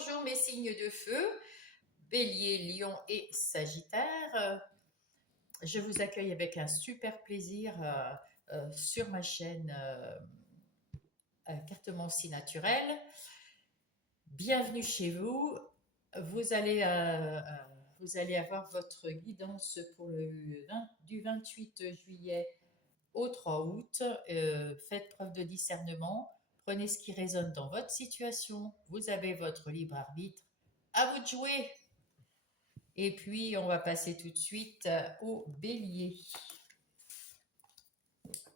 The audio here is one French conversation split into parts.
Bonjour mes signes de feu, Bélier, Lion et Sagittaire. Je vous accueille avec un super plaisir sur ma chaîne Cartomancie naturelle. Bienvenue chez vous. Vous allez, vous allez avoir votre guidance pour du 28 juillet au 3 août. Faites preuve de discernement. Prenez ce qui résonne dans votre situation. Vous avez votre libre arbitre. À vous de jouer. Et puis, on va passer tout de suite au bélier.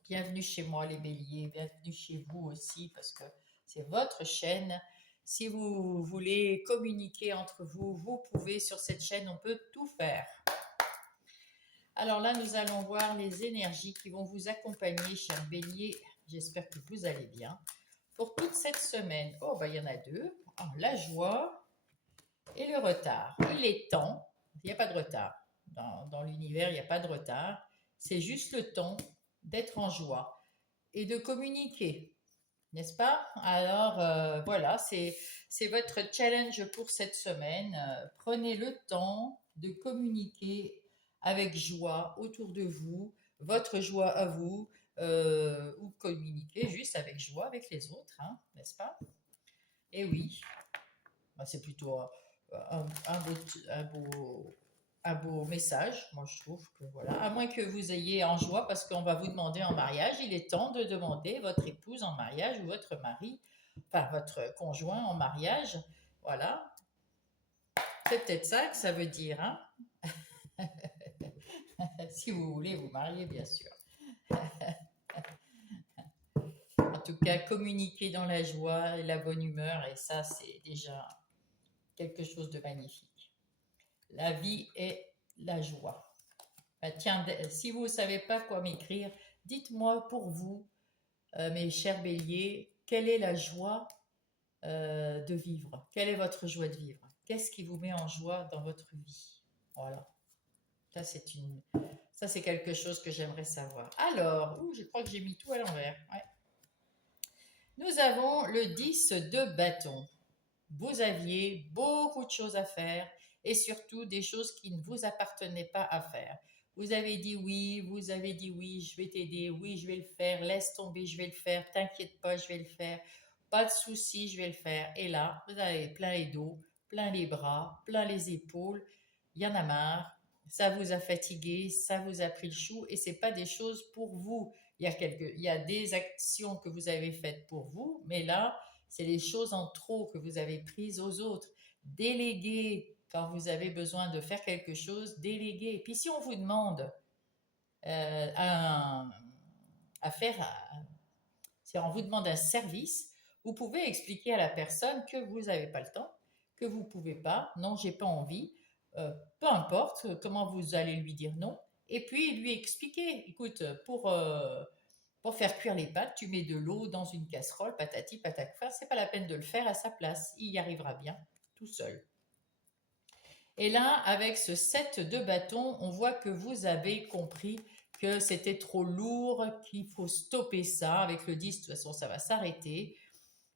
Bienvenue chez moi, les béliers. Bienvenue chez vous aussi, parce que c'est votre chaîne. Si vous voulez communiquer entre vous, vous pouvez sur cette chaîne, on peut tout faire. Alors là, nous allons voir les énergies qui vont vous accompagner, cher bélier. J'espère que vous allez bien. Pour toute cette semaine, oh, bah, il y en a deux. Oh, la joie et le retard. Il est temps. Il n'y a pas de retard. Dans l'univers, il n'y a pas de retard. C'est juste le temps d'être en joie et de communiquer, n'est-ce pas? Alors, voilà, c'est votre challenge pour cette semaine. Prenez le temps de communiquer avec joie autour de vous, votre joie à vous, ou communiquer juste avec joie avec les autres, hein, n'est-ce pas? Et oui, bah, c'est plutôt un beau message, moi je trouve que voilà. À moins que vous ayez en joie parce qu'on va vous demander en mariage, il est temps de demander votre épouse en mariage ou votre mari, enfin votre conjoint en mariage. Voilà, c'est peut-être ça que ça veut dire, hein. Si vous voulez vous marier, bien sûr. En tout cas, communiquer dans la joie et la bonne humeur, et ça, c'est déjà quelque chose de magnifique. La vie est la joie. Bah, tiens, si vous ne savez pas quoi m'écrire, dites-moi pour vous, mes chers béliers, quelle est la joie de vivre? Quelle est votre joie de vivre? Qu'est-ce qui vous met en joie dans votre vie? Voilà. Ça, c'est quelque chose que j'aimerais savoir. Alors, je crois que j'ai mis tout à l'envers. Ouais. Nous avons le 10 de bâton. Vous aviez beaucoup de choses à faire et surtout des choses qui ne vous appartenaient pas à faire. Vous avez dit oui, je vais t'aider, oui, je vais le faire, laisse tomber, je vais le faire, t'inquiète pas, je vais le faire, pas de souci, je vais le faire. Et là, vous avez plein les dos, plein les bras, plein les épaules, il y en a marre, ça vous a fatigué, ça vous a pris le chou et c'est pas des choses pour vous. Il y a des actions que vous avez faites pour vous, mais là, c'est les choses en trop que vous avez prises aux autres. Déléguez quand vous avez besoin de faire quelque chose, déléguez. Et puis si on vous demande euh, un- à faire, si on vous demande un service, vous pouvez expliquer à la personne que vous n'avez pas le temps, que vous ne pouvez pas, non, j'ai pas envie, peu importe comment vous allez lui dire non, et puis lui expliquer, écoute, pour faire cuire les pâtes, tu mets de l'eau dans une casserole, patati patata. C'est pas la peine de le faire à sa place. Il y arrivera bien tout seul. Et là, avec ce set de bâtons, on voit que vous avez compris que c'était trop lourd, qu'il faut stopper ça. Avec le 10, de toute façon, ça va s'arrêter.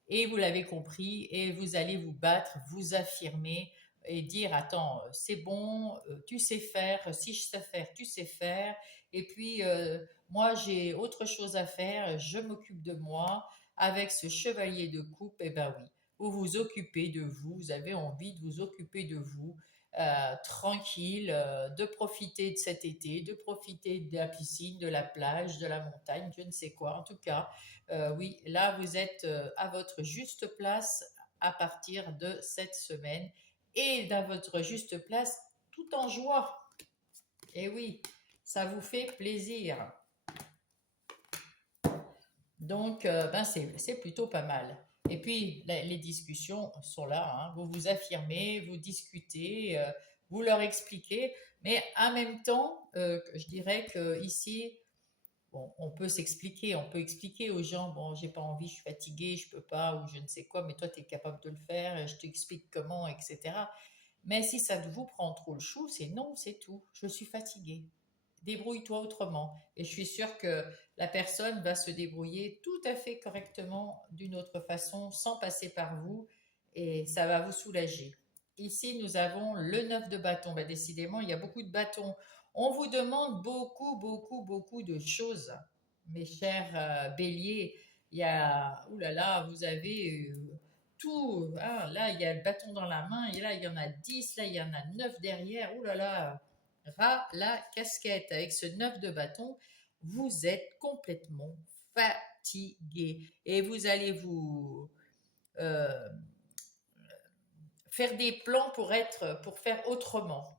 Et vous l'avez compris, et vous allez vous battre, vous affirmer et dire, attends, c'est bon, tu sais faire, si je sais faire, tu sais faire. Et puis, moi, j'ai autre chose à faire, je m'occupe de moi. Avec ce chevalier de coupe, eh ben oui, vous vous occupez de vous, vous avez envie de vous occuper de vous, tranquille, de profiter de cet été, de profiter de la piscine, de la plage, de la montagne, je ne sais quoi. En tout cas, oui, là, vous êtes à votre juste place à partir de cette semaine et dans votre juste place tout en joie. Et oui, ça vous fait plaisir. Donc, ben c'est plutôt pas mal. Et puis, les discussions sont là, hein. Vous vous affirmez, vous discutez, vous leur expliquez, mais en même temps, je dirais que ici, bon, on peut s'expliquer, on peut expliquer aux gens, bon, j'ai pas envie, je suis fatigué, je peux pas, ou je ne sais quoi, mais toi, tu es capable de le faire, je t'explique comment, etc. Mais si ça vous prend trop le chou, c'est non, c'est tout. Je suis fatigué. Débrouille-toi autrement. Et je suis sûre que la personne va se débrouiller tout à fait correctement d'une autre façon, sans passer par vous. et ça va vous soulager. Ici, nous avons le 9 de bâton. Ben, décidément, il y a beaucoup de bâtons. On vous demande beaucoup, beaucoup, beaucoup de choses, mes chers béliers. Il y a, ouh là là, vous avez tout. Ah, là, il y a le bâton dans la main, et là, il y en a 10, là, il y en a 9 derrière. Ouh là là, ras la casquette. Avec ce 9 de bâton, vous êtes complètement fatigué. Et vous allez vous euh, faire des plans pour faire autrement.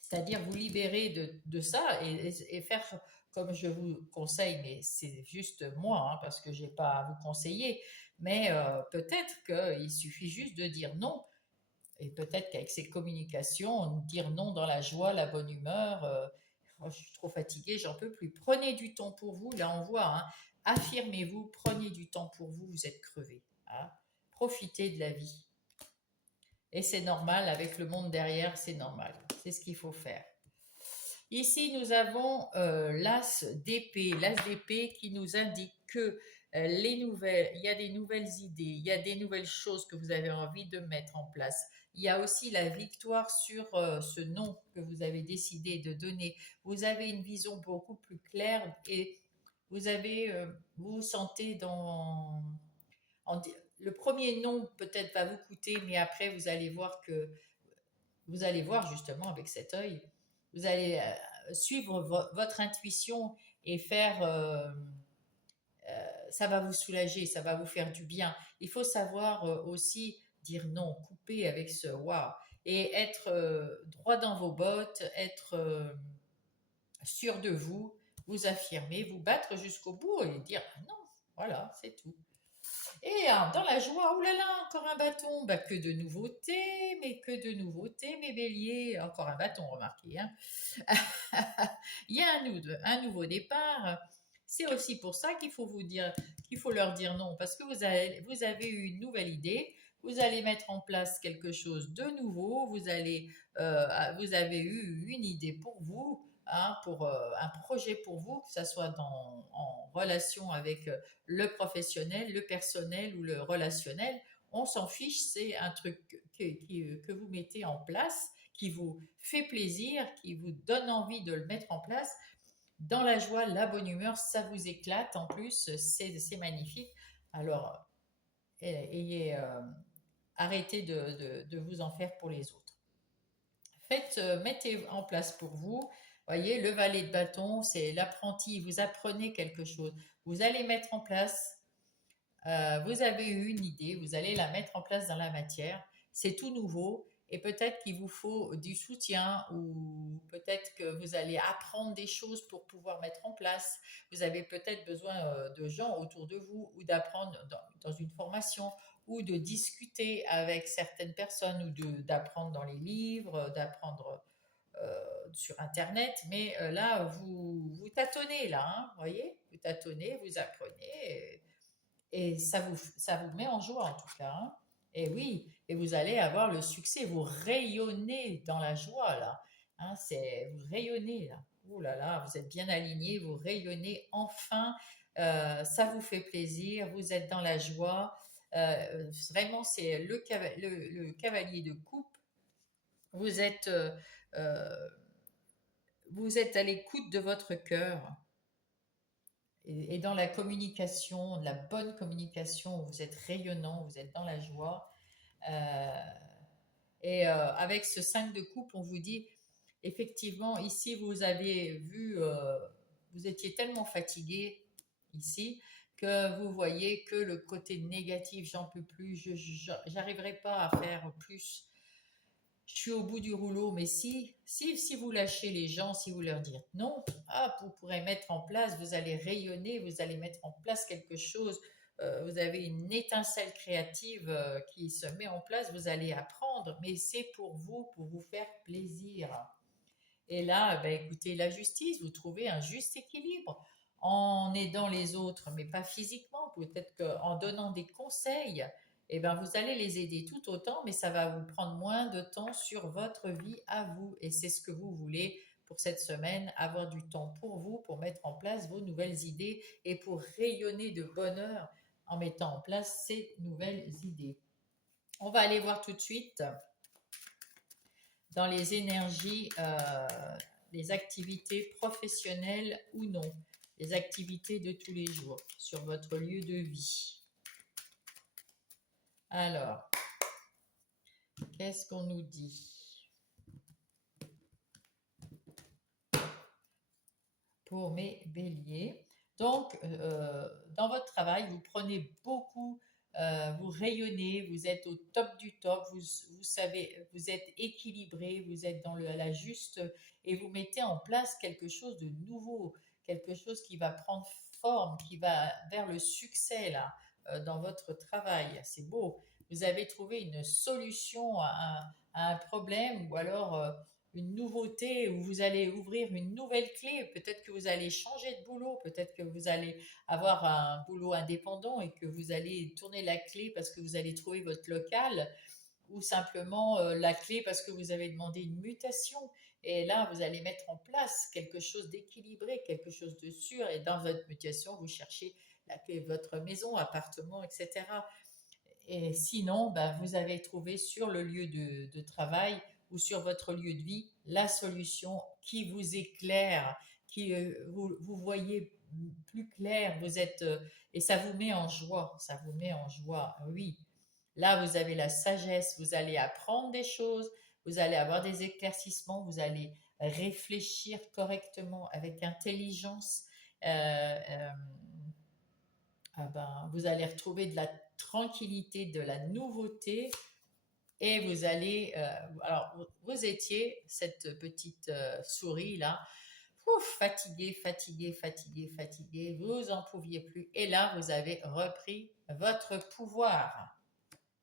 C'est-à-dire vous libérer de ça et faire comme je vous conseille, mais c'est juste moi, hein, parce que je n'ai pas à vous conseiller, mais peut-être qu'il suffit juste de dire non, et peut-être qu'avec ces communications, dire non dans la joie, la bonne humeur, oh, je suis trop fatiguée, j'en peux plus. Prenez du temps pour vous, là on voit, hein, affirmez-vous, prenez du temps pour vous, vous êtes crevé. Hein. Profitez de la vie. Et c'est normal, avec le monde derrière, c'est normal. C'est ce qu'il faut faire. Ici, nous avons l'as d'épée. L'as d'épée qui nous indique que il y a des nouvelles idées, il y a des nouvelles choses que vous avez envie de mettre en place. Il y a aussi la victoire sur ce nom que vous avez décidé de donner. Vous avez une vision beaucoup plus claire et vous vous sentez en, le premier nom peut-être va vous coûter, mais après vous allez voir justement avec cet œil, vous allez suivre votre intuition et faire, ça va vous soulager, ça va vous faire du bien. Il faut savoir aussi dire non, couper avec ce waouh et être droit dans vos bottes, être sûr de vous, vous affirmer, vous battre jusqu'au bout et dire non, voilà, c'est tout. Et dans la joie, oh là là, encore un bâton, bah, que de nouveautés, mais que de nouveautés, mes béliers, encore un bâton, remarquez. Hein. Il y a un nouveau départ. C'est aussi pour ça qu'il faut qu'il faut leur dire non, parce que vous avez eu une nouvelle idée, vous allez mettre en place quelque chose de nouveau, vous avez eu une idée pour vous, hein, pour un projet pour vous, que ce soit en relation avec le professionnel, le personnel ou le relationnel. On s'en fiche, c'est un truc que vous mettez en place, qui vous fait plaisir, qui vous donne envie de le mettre en place. Dans la joie, la bonne humeur, ça vous éclate en plus, c'est magnifique. Alors, arrêtez de vous en faire pour les autres. Mettez en place pour vous. Voyez, le valet de bâton, c'est l'apprenti. Vous apprenez quelque chose. Vous allez mettre en place. Vous avez eu une idée. Vous allez la mettre en place dans la matière. C'est tout nouveau. Et peut-être qu'il vous faut du soutien ou peut-être que vous allez apprendre des choses pour pouvoir mettre en place. Vous avez peut-être besoin de gens autour de vous ou d'apprendre dans une formation ou de discuter avec certaines personnes ou d'apprendre dans les livres, d'apprendre sur Internet. Mais là, vous tâtonnez, là, hein, vous voyez, vous tâtonnez, vous apprenez et ça vous met en joie en tout cas. Hein. Et oui, et vous allez avoir le succès, vous rayonnez dans la joie là. Hein, vous rayonnez là. Ouh là là, vous êtes bien aligné, vous rayonnez enfin. Ça vous fait plaisir, vous êtes dans la joie. Vraiment, c'est le cavalier de coupe. Vous êtes, euh, vous êtes à l'écoute de votre cœur et dans la communication, la bonne communication, vous êtes rayonnant, vous êtes dans la joie. Euh, avec ce 5 de coupe, on vous dit, effectivement, ici, vous avez vu, vous étiez tellement fatigué ici que vous voyez que le côté négatif, j'en peux plus, je n'arriverai pas à faire plus. Je suis au bout du rouleau, mais si vous lâchez les gens, si vous leur dites non, vous pourrez mettre en place, vous allez rayonner, vous allez mettre en place quelque chose, vous avez une étincelle créative qui se met en place, vous allez apprendre, mais c'est pour vous faire plaisir. Et là, ben, écoutez, la justice, vous trouvez un juste équilibre en aidant les autres, mais pas physiquement. Peut-être qu'en donnant des conseils, eh ben, vous allez les aider tout autant, mais ça va vous prendre moins de temps sur votre vie à vous. Et c'est ce que vous voulez pour cette semaine, avoir du temps pour vous, pour mettre en place vos nouvelles idées et pour rayonner de bonheur en mettant en place ces nouvelles idées. On va aller voir tout de suite dans les énergies, les activités professionnelles ou non, les activités de tous les jours sur votre lieu de vie. Alors, qu'est-ce qu'on nous dit pour mes béliers? Donc, dans votre travail, vous prenez beaucoup, vous rayonnez, vous êtes au top du top, vous savez, vous êtes équilibré, vous êtes dans la juste, et vous mettez en place quelque chose de nouveau, quelque chose qui va prendre forme, qui va vers le succès, là, dans votre travail. C'est beau. Vous avez trouvé une solution à un problème, ou alors une nouveauté, où vous allez ouvrir une nouvelle clé. Peut-être que vous allez changer de boulot, peut-être que vous allez avoir un boulot indépendant et que vous allez tourner la clé parce que vous allez trouver votre local, ou simplement la clé parce que vous avez demandé une mutation. Et là, vous allez mettre en place quelque chose d'équilibré, quelque chose de sûr. Et dans votre mutation, vous cherchez la clé de votre maison, appartement, etc. Et sinon, ben, vous avez trouvé sur le lieu de travail ou sur votre lieu de vie la solution qui vous éclaire, qui vous voyez plus clair, vous êtes et ça vous met en joie, ça vous met en joie. Oui, là vous avez la sagesse, vous allez apprendre des choses, vous allez avoir des éclaircissements, vous allez réfléchir correctement avec intelligence. Euh, euh, ah ben, vous allez retrouver de la tranquillité, de la nouveauté, et vous allez, alors vous étiez cette petite souris là, ouf, fatiguée, fatiguée, fatiguée, fatiguée, vous en pouviez plus, et là vous avez repris votre pouvoir,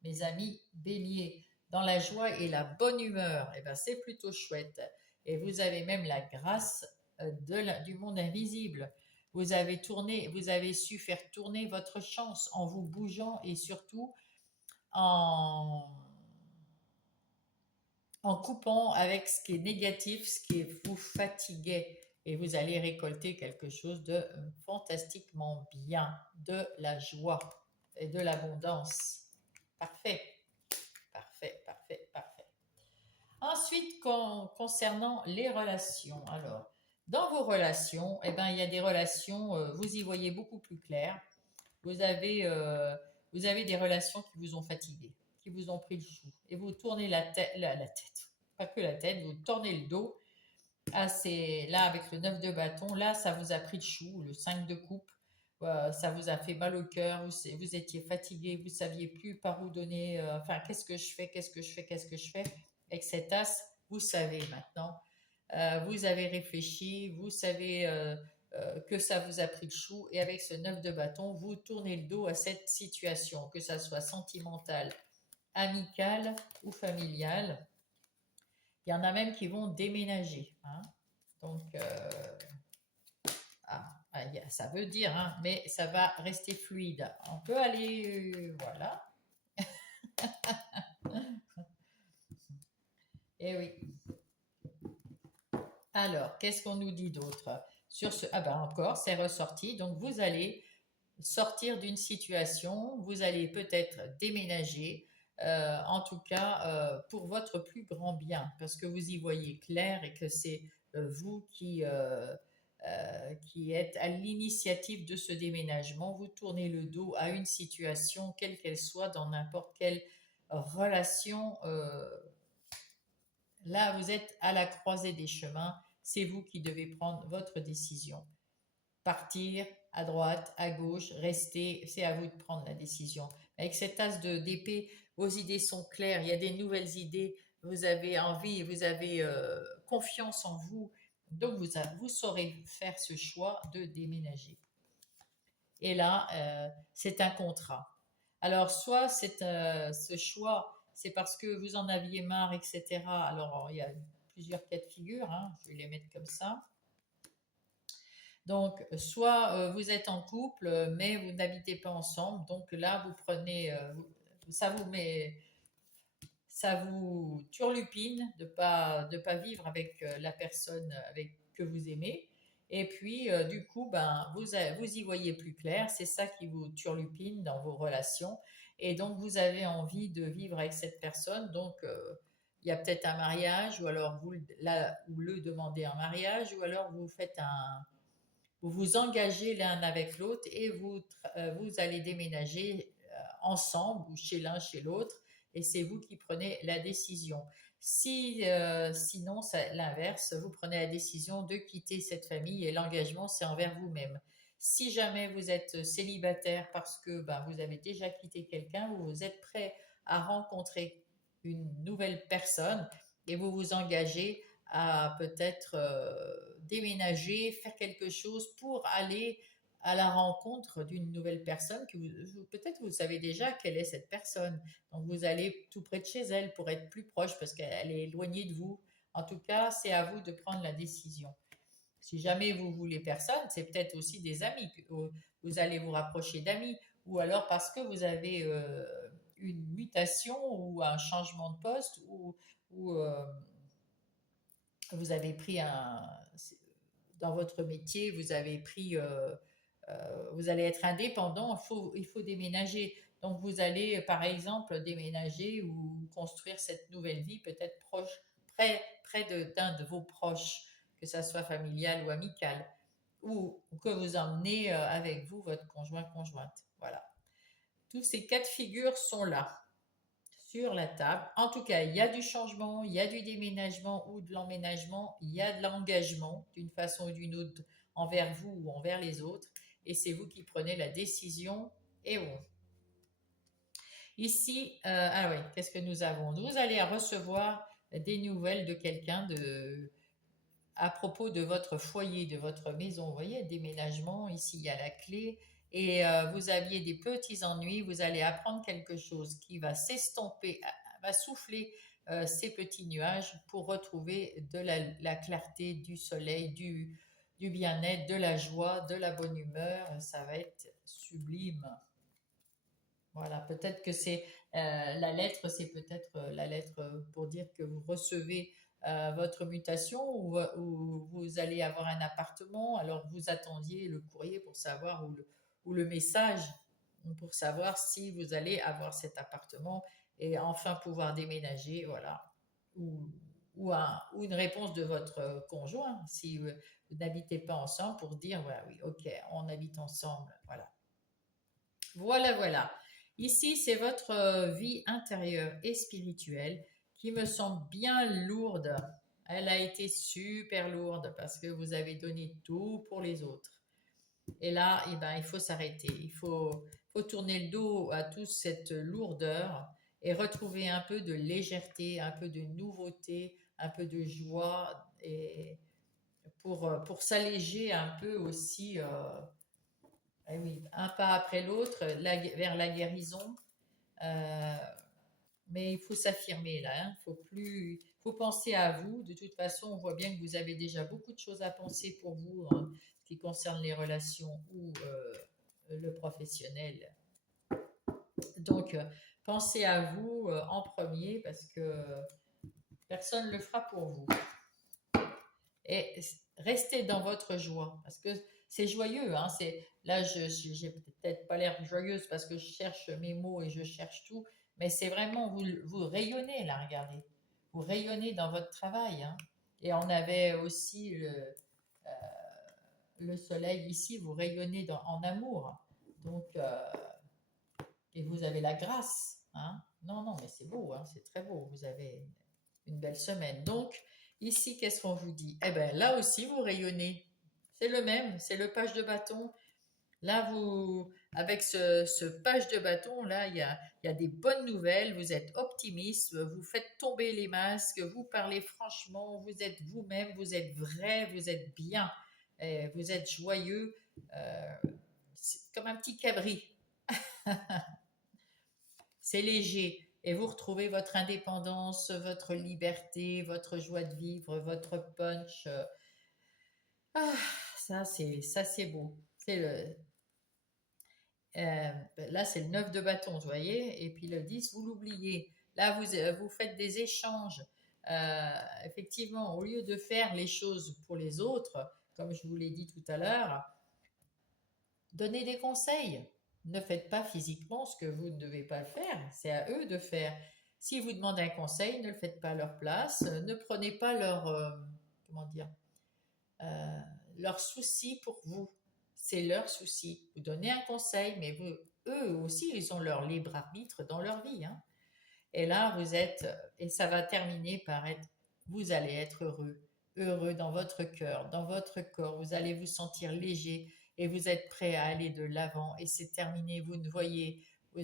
mes amis béliers, dans la joie et la bonne humeur. Et ben c'est plutôt chouette, et vous avez même la grâce du monde invisible. Vous avez su faire tourner votre chance en vous bougeant, et surtout en coupant avec ce qui est négatif, ce qui vous fatiguait. Et vous allez récolter quelque chose de fantastiquement bien, de la joie et de l'abondance. Parfait, parfait, parfait, parfait. Ensuite, concernant les relations. Alors, dans vos relations, eh ben, il y a des relations, vous y voyez beaucoup plus clair. Vous avez, euh, vous avez des relations qui vous ont fatigué, qui vous ont pris le chou. Et vous tournez la tête, pas que la tête, vous tournez le dos. Ah, c'est là avec le 9 de bâton, là ça vous a pris le chou, le 5 de coupe, ça vous a fait mal au cœur, vous étiez fatigué, vous saviez plus par où donner, enfin qu'est-ce que je fais, qu'est-ce que je fais, qu'est-ce que je fais. Avec cet as, vous savez maintenant, vous avez réfléchi, vous savez que ça vous a pris le chou, et avec ce 9 de bâton, vous tournez le dos à cette situation, que ça soit sentimentale, amicale ou familiale. Il y en a même qui vont déménager, hein. Donc, ça veut dire, hein, mais ça va rester fluide. On peut aller, voilà. Eh oui. Alors, qu'est-ce qu'on nous dit d'autre sur ce? Ah ben encore, c'est ressorti. Donc, vous allez sortir d'une situation, vous allez peut-être déménager, en tout cas pour votre plus grand bien, parce que vous y voyez clair et que c'est vous qui êtes à l'initiative de ce déménagement. Vous tournez le dos à une situation, quelle qu'elle soit, dans n'importe quelle relation. Là, vous êtes à la croisée des chemins, c'est vous qui devez prendre votre décision. Partir à droite, à gauche, rester, c'est à vous de prendre la décision. Avec cet as d'épée, vos idées sont claires, il y a des nouvelles idées, vous avez envie, vous avez confiance en vous, donc vous saurez faire ce choix de déménager. Et là, c'est un contrat. Alors, soit ce choix, c'est parce que vous en aviez marre, etc. Alors, il y a plusieurs cas de figure, hein, je vais les mettre comme ça. Donc, soit vous êtes en couple, mais vous n'habitez pas ensemble. Donc là, vous prenez, ça vous met, ça vous turlupine de pas vivre avec la personne que vous aimez. Et puis, du coup, ben, vous y voyez plus clair. C'est ça qui vous turlupine dans vos relations. et donc vous avez envie de vivre avec cette personne. Donc il y a peut-être un mariage, ou alors vous le demandez en mariage, ou alors vous vous engagez l'un avec l'autre et vous allez déménager ensemble ou chez l'un, chez l'autre, et c'est vous qui prenez la décision. Sinon, c'est l'inverse, vous prenez la décision de quitter cette famille et l'engagement, c'est envers vous-même. Si jamais vous êtes célibataire parce que ben, vous avez déjà quitté quelqu'un, vous êtes prêt à rencontrer une nouvelle personne et vous vous engagez à peut-être déménager, faire quelque chose pour aller à la rencontre d'une nouvelle personne que peut-être vous savez déjà quelle est cette personne. Donc vous allez tout près de chez elle pour être plus proche parce qu'elle est éloignée de vous. En tout cas, c'est à vous de prendre la décision. Si jamais vous voulez personne, c'est peut-être aussi des amis que vous allez vous rapprocher d'amis, ou alors parce que vous avez une mutation ou un changement de poste, ou vous avez pris dans votre métier, vous avez pris, vous allez être indépendant, il faut déménager. Donc vous allez, par exemple, déménager ou construire cette nouvelle vie peut-être près d'un de vos proches, que ça soit familial ou amical, ou que vous emmenez avec vous votre conjointe. Voilà. Tous ces cas de figure sont là sur la table. En tout cas, il y a du changement, il y a du déménagement ou de l'emménagement, il y a de l'engagement d'une façon ou d'une autre envers vous ou envers les autres. Et c'est vous qui prenez la décision. Et bon. Ici, ah oui, qu'est-ce que nous avons? Vous allez recevoir des nouvelles de quelqu'un à propos de votre foyer, de votre maison. Vous voyez, déménagement, ici il y a la clé. Et vous aviez des petits ennuis, vous allez apprendre quelque chose qui va s'estomper, va souffler ces petits nuages pour retrouver de la clarté, du soleil, du bien-être, de la joie, de la bonne humeur. Ça va être sublime. Voilà, peut-être que c'est la lettre, c'est peut-être la lettre pour dire que vous recevez votre mutation, ou vous allez avoir un appartement. Alors vous attendiez le courrier pour savoir, ou le message pour savoir si vous allez avoir cet appartement et enfin pouvoir déménager, voilà. Ou, ou une réponse de votre conjoint si vous n'habitez pas ensemble pour dire, voilà, oui, ok, on habite ensemble, voilà. Voilà, voilà. Ici, c'est votre vie intérieure et spirituelle qui me semble bien lourde. Elle a été super lourde parce que vous avez donné tout pour les autres. Et là, eh ben, il faut s'arrêter. Faut tourner le dos à toute cette lourdeur et retrouver un peu de légèreté, un peu de nouveauté, un peu de joie, et pour s'alléger un peu aussi. Eh oui, un pas après l'autre, vers la guérison. Euh, mais il faut s'affirmer là. Il faut penser à vous. De toute façon, on voit bien que vous avez déjà beaucoup de choses à penser pour vous, hein, qui concernent les relations ou le professionnel. Donc, pensez à vous en premier parce que personne ne le fera pour vous. Et restez dans votre joie parce que c'est joyeux, hein, là j'ai peut-être pas l'air joyeuse parce que je cherche mes mots et je cherche tout, mais c'est vraiment vous rayonnez là, regardez, vous rayonnez dans votre travail, hein. Et on avait aussi le soleil ici, vous rayonnez en amour, donc et vous avez la grâce, hein. Non, non, mais c'est beau, hein, c'est très beau, vous avez une belle semaine. Donc, ici, qu'est-ce qu'on vous dit? Eh bien, là aussi, vous rayonnez. C'est le même, c'est le page de bâton. Là, avec ce page de bâton, là, il y a des bonnes nouvelles, vous êtes optimiste, vous faites tomber les masques, vous parlez franchement, vous êtes vous-même, vous êtes vrai, vous êtes bien, et vous êtes joyeux, euh, c'est comme un petit cabri. C'est léger. Et vous retrouvez votre indépendance, votre liberté, votre joie de vivre, votre punch. Ah, ça c'est beau. Euh, Là, c'est le 9 de bâton, vous voyez. Et puis le 10, vous l'oubliez. Là, vous faites des échanges. Effectivement, au lieu de faire les choses pour les autres, comme je vous l'ai dit tout à l'heure, donnez des conseils. ne faites pas physiquement ce que vous ne devez pas faire. C'est à eux de faire. S'ils vous demandent un conseil, ne le faites pas à leur place. Ne prenez pas comment dire, euh, leurs soucis pour vous. C'est leur souci. Vous donnez un conseil, mais eux aussi, ils ont leur libre arbitre dans leur vie, hein. Et là, et ça va terminer par être, vous allez être heureux, heureux dans votre cœur, dans votre corps. Vous allez vous sentir léger et vous êtes prêt à aller de l'avant. Et c'est terminé. Vous ne voyez, vous,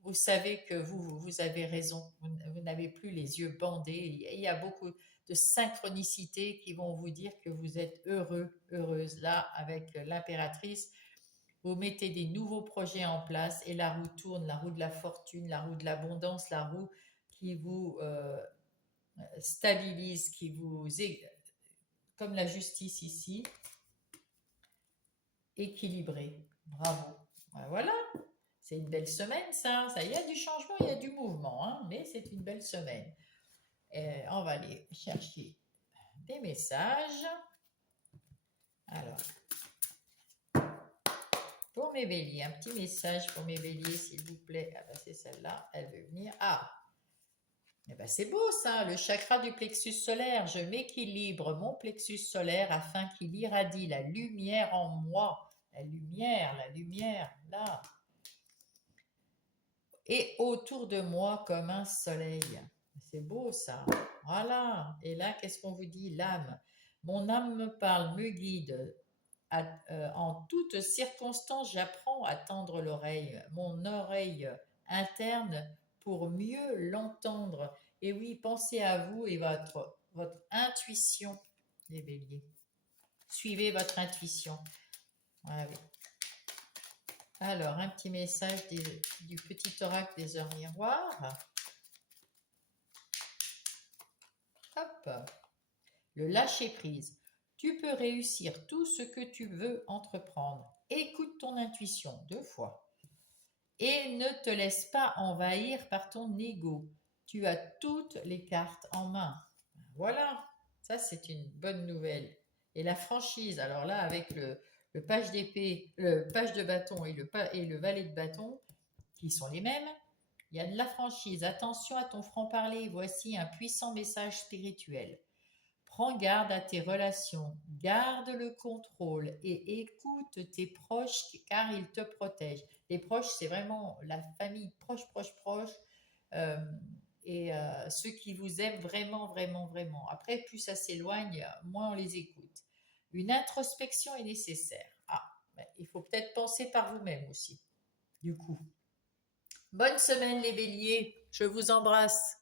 vous savez que vous avez raison. Vous n'avez plus les yeux bandés. Il y a beaucoup de synchronicités qui vont vous dire que vous êtes heureux, heureuse. Là, avec l'impératrice, vous mettez des nouveaux projets en place et la roue tourne, la roue de la fortune, la roue de l'abondance, la roue qui vous stabilise, comme la justice ici, équilibrée. Bravo. Voilà. C'est une belle semaine, ça. Il y a du changement, il y a du mouvement, hein, mais c'est une belle semaine. Et on va aller chercher des messages. Alors, pour mes béliers, un petit message pour mes béliers, s'il vous plaît. Ah ben c'est celle-là, elle veut venir. Ah, eh ben c'est beau ça, le chakra du plexus solaire. Je m'équilibre mon plexus solaire afin qu'il irradie la lumière en moi. La lumière, là. Et autour de moi comme un soleil. C'est beau ça. Voilà. Et là, qu'est-ce qu'on vous dit? L'âme. Mon âme me parle, me guide. En toutes circonstances, j'apprends à tendre l'oreille, mon oreille interne pour mieux l'entendre. Et oui, pensez à vous et votre intuition, les béliers. Suivez votre intuition. Ah oui. Alors, un petit message du petit oracle des heures miroirs. Hop. Le lâcher-prise. Tu peux réussir tout ce que tu veux entreprendre. Écoute ton intuition 2 fois. Et ne te laisse pas envahir par ton ego. Tu as toutes les cartes en main. Voilà, ça c'est une bonne nouvelle. Et la franchise, alors là avec le page d'épée, le page de bâton et le valet de bâton, qui sont les mêmes, il y a de la franchise. Attention à ton franc-parler, voici un puissant message spirituel. Prends garde à tes relations, garde le contrôle et écoute tes proches car ils te protègent. Les proches, c'est vraiment la famille proche, proche, proche euh, et ceux qui vous aiment vraiment, vraiment, vraiment. Après, plus ça s'éloigne, moins on les écoute. Une introspection est nécessaire. Ah, ben, il faut peut-être penser par vous-même aussi, du coup. Bonne semaine les béliers, je vous embrasse.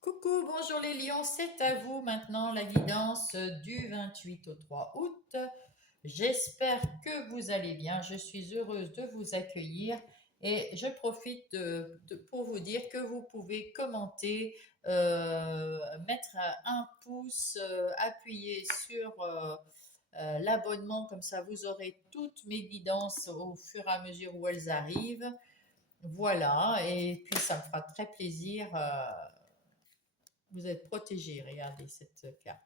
Coucou, bonjour les lions, c'est à vous maintenant la guidance du 28 au 3 août. J'espère que vous allez bien, je suis heureuse de vous accueillir et je profite pour vous dire que vous pouvez commenter, mettre un pouce, appuyer sur l'abonnement, comme ça vous aurez toutes mes guidances au fur et à mesure où elles arrivent. Voilà, et puis ça me fera très plaisir. Vous êtes protégé, regardez cette carte.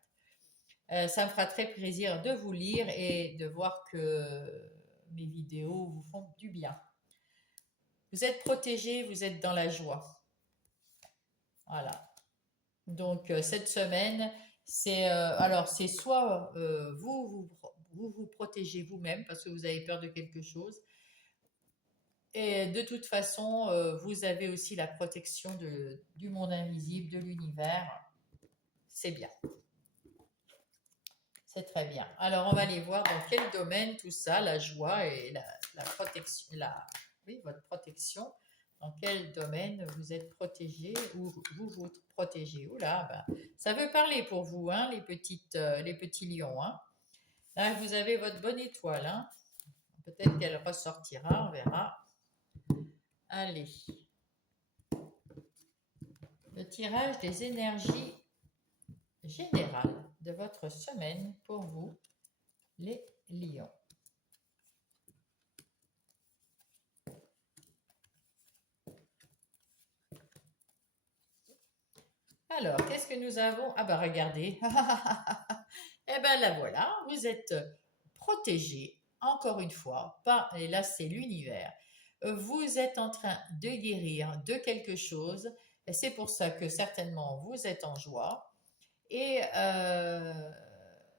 Ça me fera très plaisir de vous lire et de voir que mes vidéos vous font du bien. Vous êtes protégé, vous êtes dans la joie. Voilà. Donc cette semaine, c'est soit vous protégez vous-même parce que vous avez peur de quelque chose. Et de toute façon, vous avez aussi la protection du monde invisible, de l'univers. C'est bien. C'est très bien. Alors, on va aller voir dans quel domaine tout ça, la joie et la protection, oui, votre protection, dans quel domaine vous êtes protégé ou vous protégez. Oula, ben, ça veut parler pour vous, hein, les petits lions. Hein. Là, vous avez votre bonne étoile. Hein. Peut-être qu'elle ressortira, on verra. Allez. Le tirage des énergies générales de votre semaine pour vous, les lions. Alors, qu'est-ce que nous avons? Ah bah regardez. Eh ben la voilà, vous êtes protégé, encore une fois, et là c'est l'univers, vous êtes en train de guérir de quelque chose, et c'est pour ça que certainement vous êtes en joie, et, euh,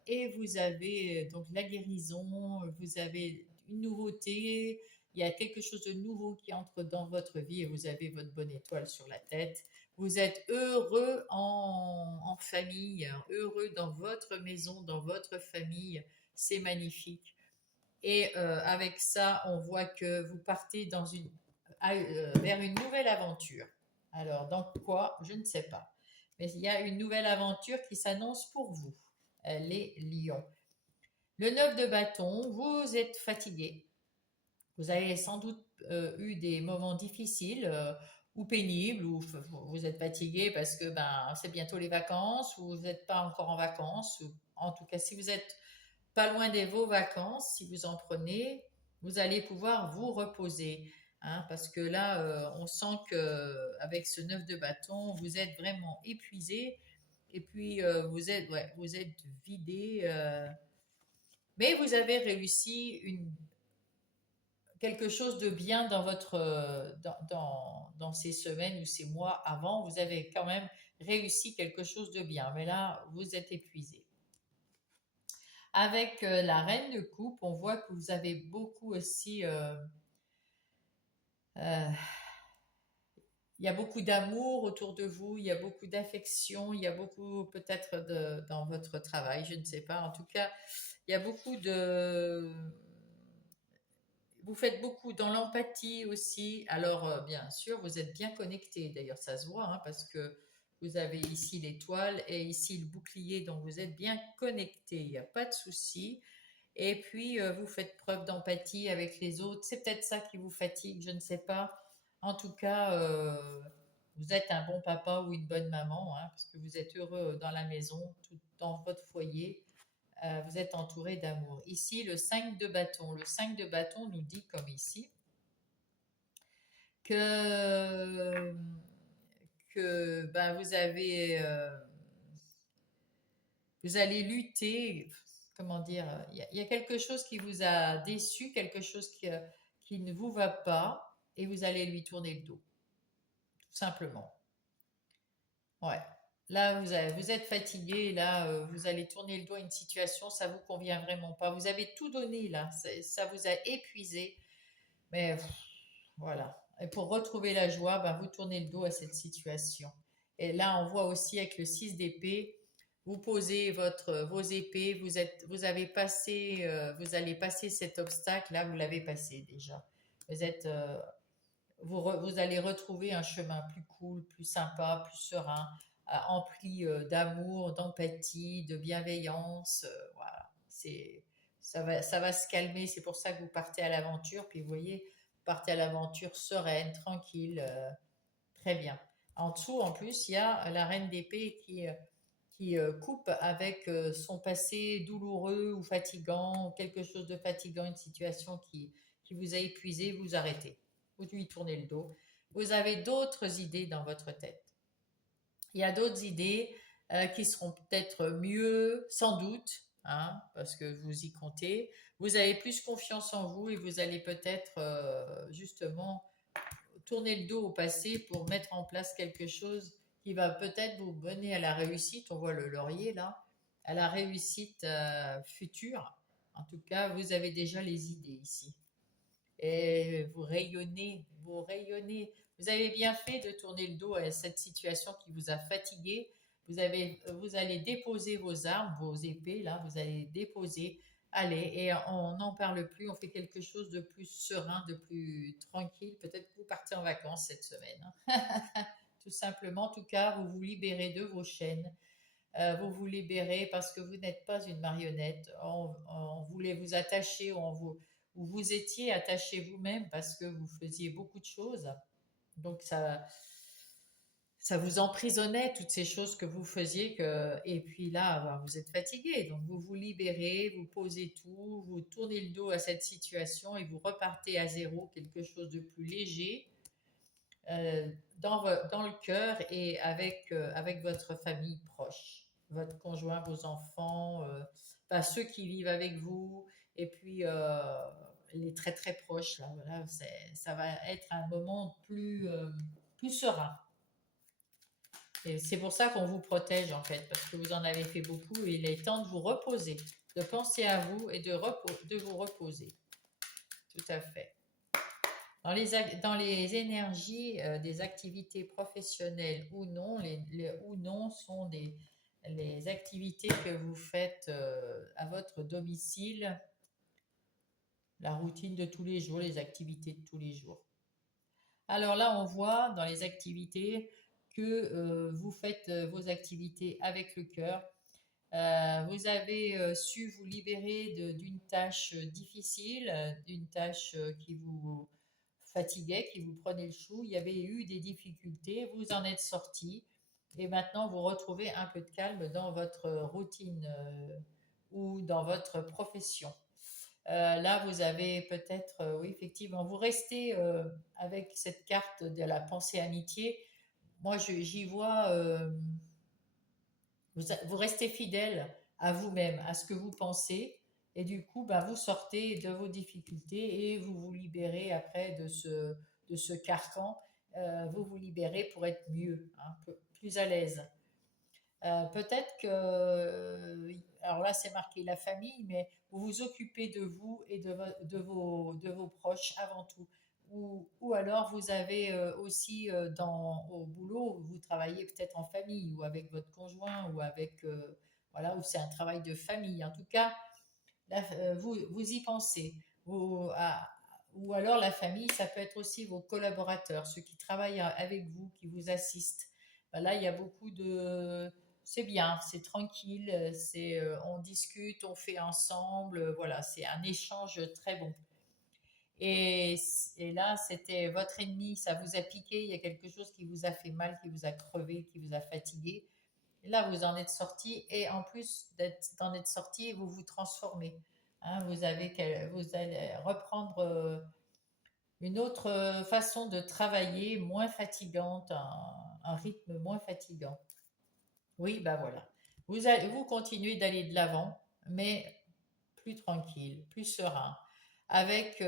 et vous avez donc la guérison, vous avez une nouveauté, il y a quelque chose de nouveau qui entre dans votre vie et vous avez votre bonne étoile sur la tête. Vous êtes heureux en famille, heureux dans votre maison, dans votre famille. C'est magnifique. Et avec ça, on voit que vous partez vers une nouvelle aventure. Alors, dans quoi? Je ne sais pas. Mais il y a une nouvelle aventure qui s'annonce pour vous, les lions. Le 9 de bâton, vous êtes fatigué. Vous avez sans doute eu des moments difficiles ou pénibles, ou vous êtes fatigué parce que c'est bientôt les vacances, ou vous n'êtes pas encore en vacances. Ou, en tout cas, si vous êtes pas loin de vos vacances, si vous en prenez, vous allez pouvoir vous reposer. Hein, parce que là, on sent que avec ce 9 de bâton, vous êtes vraiment épuisé et puis vous êtes vidé. Mais vous avez réussi quelque chose de bien dans dans ces semaines ou ces mois avant. Vous avez quand même réussi quelque chose de bien. Mais là, vous êtes épuisé. Avec la reine de coupe, on voit que vous avez beaucoup aussi, euh, il y a beaucoup d'amour autour de vous, il y a beaucoup d'affection, il y a beaucoup peut-être dans votre travail, je ne sais pas. En tout cas, il y a beaucoup de... Vous faites beaucoup dans l'empathie aussi. Alors, bien sûr, vous êtes bien connecté. D'ailleurs, ça se voit, hein, parce que vous avez ici l'étoile et ici le bouclier, donc vous êtes bien connecté. Il n'y a pas de souci. Et puis, vous faites preuve d'empathie avec les autres. C'est peut-être ça qui vous fatigue, je ne sais pas. En tout cas, vous êtes un bon papa ou une bonne maman, hein, parce que vous êtes heureux dans la maison, tout dans votre foyer. Vous êtes entouré d'amour. Ici, le 5 de bâton. Le 5 de bâton nous dit, comme ici, que, vous avez, vous allez lutter, comment dire, il y a quelque chose qui vous a déçu, quelque chose qui ne vous va pas, et vous allez lui tourner le dos, tout simplement. Ouais. Là, vous êtes fatigué, là, vous allez tourner le dos à une situation, ça vous convient vraiment pas. Vous avez tout donné, là, ça vous a épuisé, mais voilà. Et pour retrouver la joie, vous tournez le dos à cette situation. Et là, on voit aussi avec le 6 d'épée, vous posez vos épées, vous avez passé, vous allez passer cet obstacle, là, vous l'avez passé déjà. Vous êtes, vous allez retrouver un chemin plus cool, plus sympa, plus serein, empli d'amour, d'empathie, de bienveillance. Voilà, ça va se calmer. C'est pour ça que vous partez à l'aventure. Puis vous voyez, vous partez à l'aventure sereine, tranquille, très bien. En dessous, en plus, il y a la reine d'épée qui coupe avec son passé douloureux ou fatigant, ou quelque chose de fatigant, une situation qui vous a épuisé, vous arrêtez. Vous lui tournez le dos. Vous avez d'autres idées dans votre tête. Il y a d'autres idées qui seront peut-être mieux, sans doute, hein, parce que vous y comptez. Vous avez plus confiance en vous et vous allez peut-être justement tourner le dos au passé pour mettre en place quelque chose qui va peut-être vous mener à la réussite. On voit le laurier là, à la réussite future. En tout cas, vous avez déjà les idées ici. Et vous rayonnez, vous rayonnez. Vous avez bien fait de tourner le dos à cette situation qui vous a fatigué. Vous allez déposer vos armes, vos épées, là, vous allez déposer. Allez, et on n'en parle plus, on fait quelque chose de plus serein, de plus tranquille. Peut-être que vous partez en vacances cette semaine, hein. Tout simplement, en tout cas, vous vous libérez de vos chaînes. Vous vous libérez parce que vous n'êtes pas une marionnette. On voulait vous attacher, ou vous étiez attaché vous-même parce que vous faisiez beaucoup de choses. Donc ça vous emprisonnait toutes ces choses que vous faisiez et puis là vous êtes fatigué, donc vous vous libérez, vous posez tout, vous tournez le dos à cette situation et vous repartez à zéro, quelque chose de plus léger dans le cœur et avec votre famille proche, votre conjoint, vos enfants, ceux qui vivent avec vous et puis les très très proches, là, voilà, ça va être un moment plus serein. Et c'est pour ça qu'on vous protège en fait, parce que vous en avez fait beaucoup et il est temps de vous reposer, de penser à vous et de vous reposer. Tout à fait. Dans les énergies des activités professionnelles ou non, ou non sont les activités que vous faites à votre domicile, la routine de tous les jours, les activités de tous les jours. Alors là, on voit dans les activités que vous faites vos activités avec le cœur. Vous avez su vous libérer d'une tâche difficile, d'une tâche qui vous fatiguait, qui vous prenait le chou. Il y avait eu des difficultés, vous en êtes sorti et maintenant vous retrouvez un peu de calme dans votre routine ou dans votre profession. Là, vous avez peut-être, oui, effectivement, vous restez avec cette carte de la pensée amitié. Moi, j'y vois, vous restez fidèle à vous-même, à ce que vous pensez, et du coup, bah, vous sortez de vos difficultés et vous vous libérez après de ce carcan. Vous vous libérez pour être mieux, hein, plus à l'aise. Peut-être que, alors là c'est marqué la famille, mais vous vous occupez de vous et de vos proches avant tout. Ou alors vous avez aussi au boulot, vous travaillez peut-être en famille ou avec votre conjoint ou avec, voilà, ou c'est un travail de famille. En tout cas, vous y pensez. Ou alors la famille, ça peut être aussi vos collaborateurs, ceux qui travaillent avec vous, qui vous assistent. Ben là, il y a beaucoup de... C'est bien, c'est tranquille, on discute, on fait ensemble, voilà, c'est un échange très bon. Et, et là, c'était votre ennemi, ça vous a piqué, il y a quelque chose qui vous a fait mal, qui vous a crevé, qui vous a fatigué. Et là, vous en êtes sorti et en plus d'en être sorti, vous vous transformez. Hein, vous allez reprendre une autre façon de travailler, moins fatigante, un rythme moins fatigant. Oui, bah voilà. Vous continuez d'aller de l'avant, mais plus tranquille, plus serein. Avec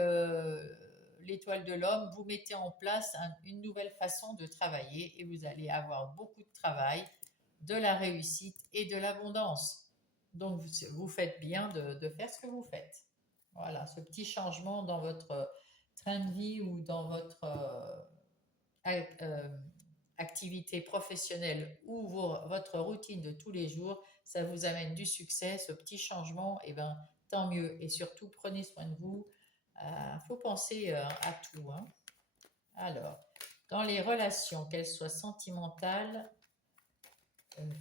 l'étoile de l'homme, vous mettez en place une nouvelle façon de travailler et vous allez avoir beaucoup de travail, de la réussite et de l'abondance. Donc vous faites bien de faire ce que vous faites. Voilà, ce petit changement dans votre train de vie ou dans votre euh, activité professionnelle ou votre routine de tous les jours, ça vous amène du succès, ce petit changement, et ben tant mieux. Et surtout, prenez soin de vous. Il faut penser à tout, hein. Alors, dans les relations, qu'elles soient sentimentales,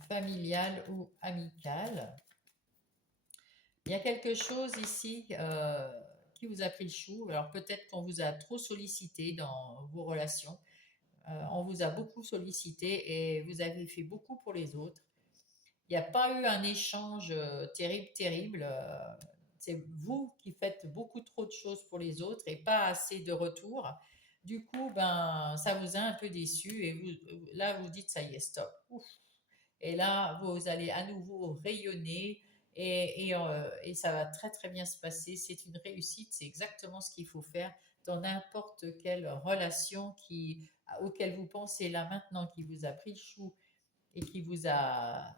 familiales ou amicales, il y a quelque chose ici qui vous a pris le chou. Alors peut-être qu'on vous a trop sollicité dans vos relations. On vous a beaucoup sollicité et vous avez fait beaucoup pour les autres. Il n'y a pas eu un échange terrible. C'est vous qui faites beaucoup trop de choses pour les autres et pas assez de retour. Du coup, ben, ça vous a un peu déçu et là, vous dites, ça y est, stop. Ouf. Et là, vous allez à nouveau rayonner et ça va très très bien se passer. C'est une réussite, c'est exactement ce qu'il faut faire dans n'importe quelle relation auquel vous pensez là maintenant, qui vous a pris le chou et qui vous a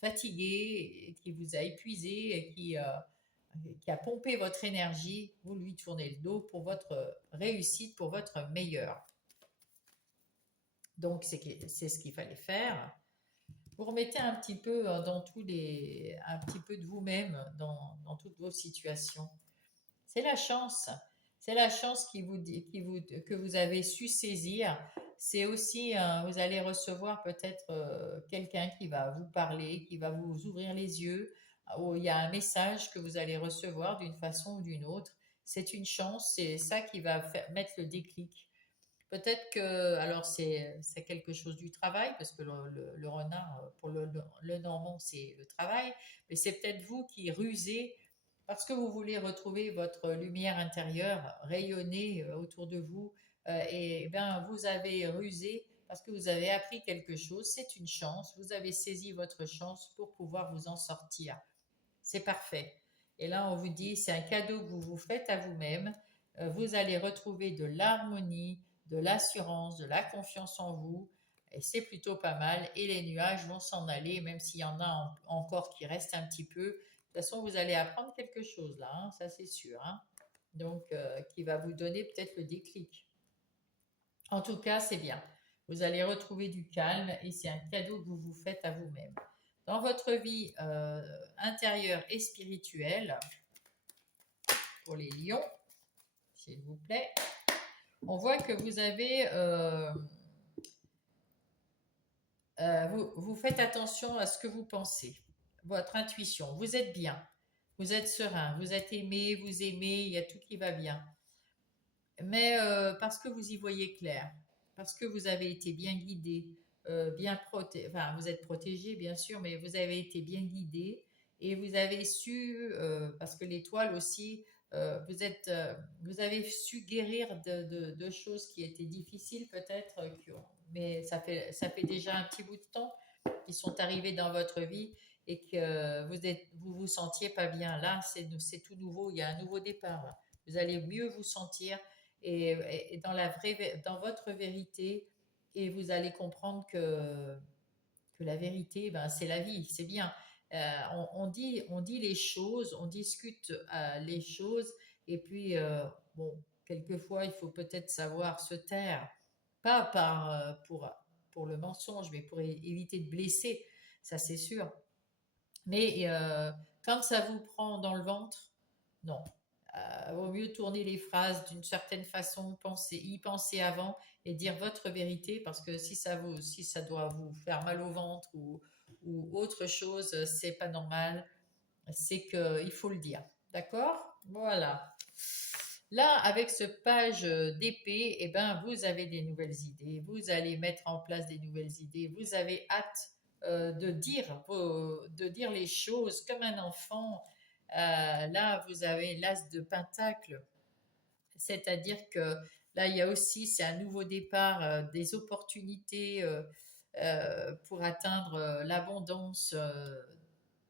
fatigué, et qui vous a épuisé et qui a pompé votre énergie. Vous lui tournez le dos pour votre réussite, pour votre meilleur. Donc c'est ce qu'il fallait faire. Vous remettez un petit peu un petit peu de vous-même dans toutes vos situations. C'est la chance. C'est la chance que vous avez su saisir. C'est aussi, vous allez recevoir peut-être quelqu'un qui va vous parler, qui va vous ouvrir les yeux. Ou il y a un message que vous allez recevoir d'une façon ou d'une autre. C'est une chance, c'est ça qui va mettre le déclic. Peut-être que, alors c'est quelque chose du travail, parce que le renard, pour le normand, c'est le travail, mais c'est peut-être vous qui rusez parce que vous voulez retrouver votre lumière intérieure, rayonner autour de vous, et ben vous avez rusé parce que vous avez appris quelque chose, c'est une chance, vous avez saisi votre chance pour pouvoir vous en sortir. C'est parfait. Et là, on vous dit, c'est un cadeau que vous vous faites à vous-même. Vous allez retrouver de l'harmonie, de l'assurance, de la confiance en vous. Et c'est plutôt pas mal. Et les nuages vont s'en aller, même s'il y en a encore qui restent un petit peu. De toute façon, vous allez apprendre quelque chose là, hein, ça c'est sûr, hein. Donc, qui va vous donner peut-être le déclic. En tout cas, c'est bien. Vous allez retrouver du calme et c'est un cadeau que vous vous faites à vous-même. Dans votre vie intérieure et spirituelle, pour les lions, s'il vous plaît, on voit que vous avez, vous faites attention à ce que vous pensez, votre intuition. Vous êtes bien, vous êtes serein, vous êtes aimé, vous aimez, il y a tout qui va bien. Mais parce que vous y voyez clair, parce que vous avez été bien guidé, enfin vous êtes protégé bien sûr, mais vous avez été bien guidé et vous avez su, parce que l'étoile aussi, vous avez su guérir de choses qui étaient difficiles peut-être, mais ça fait déjà un petit bout de temps qu'ils sont arrivés dans votre vie et que vous vous sentiez pas bien. Là, c'est tout nouveau, il y a un nouveau départ. Là. Vous allez mieux vous sentir et dans votre vérité et vous allez comprendre que la vérité, ben, c'est la vie, c'est bien. On dit les choses, on discute les choses et puis, bon, quelquefois, il faut peut-être savoir se taire, pas pour le mensonge, mais pour éviter de blesser, ça c'est sûr. Mais quand ça vous prend dans le ventre, non. Vaut mieux tourner les phrases d'une certaine façon, y penser avant et dire votre vérité parce que si ça doit vous faire mal au ventre ou autre chose, c'est pas normal. C'est qu'il faut le dire. D'accord? Voilà. Là, avec ce page d'épée, eh ben, vous avez des nouvelles idées, vous allez mettre en place des nouvelles idées, vous avez hâte de dire les choses comme un enfant. Là, vous avez l'as de pentacle, c'est-à-dire que là, il y a aussi, c'est un nouveau départ, des opportunités pour atteindre l'abondance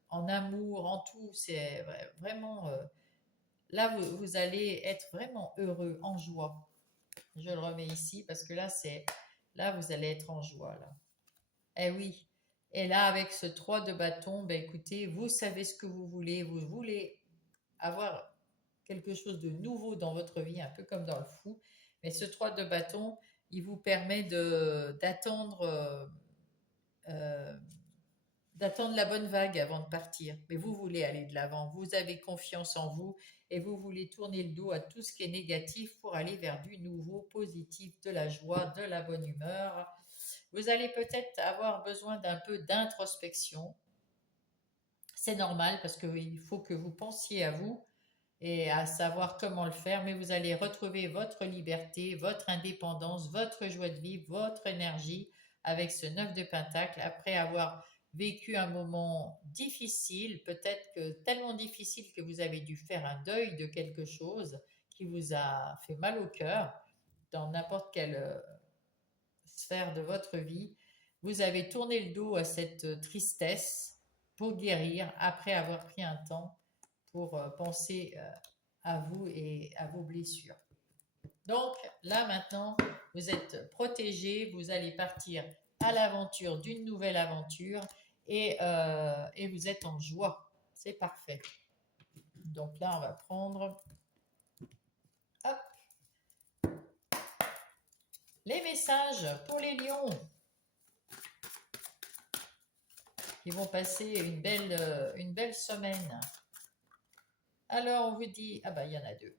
en amour, en tout. C'est vraiment, là, vous allez être vraiment heureux, en joie. Je le remets ici parce que là, vous allez être en joie, là. Eh oui. Et là, avec ce 3 de bâton, ben écoutez, vous savez ce que vous voulez avoir quelque chose de nouveau dans votre vie, un peu comme dans le fou. Mais ce 3 de bâton, il vous permet euh, d'attendre la bonne vague avant de partir. Mais vous voulez aller de l'avant, vous avez confiance en vous et vous voulez tourner le dos à tout ce qui est négatif pour aller vers du nouveau, positif, de la joie, de la bonne humeur. Vous allez peut-être avoir besoin d'un peu d'introspection. C'est normal parce qu'il faut que vous pensiez à vous et à savoir comment le faire, mais vous allez retrouver votre liberté, votre indépendance, votre joie de vivre, votre énergie avec ce 9 de Pentacle après avoir vécu un moment difficile, peut-être que tellement difficile que vous avez dû faire un deuil de quelque chose qui vous a fait mal au cœur dans n'importe quelle sphère de votre vie. Vous avez tourné le dos à cette tristesse pour guérir après avoir pris un temps pour penser à vous et à vos blessures. Donc là maintenant, vous êtes protégé, vous allez partir à l'aventure d'une nouvelle aventure et vous êtes en joie. C'est parfait. Donc là, on va prendre hop, les messages pour les lions qui vont passer une belle semaine. Alors, on vous dit, ah bah il y en a deux.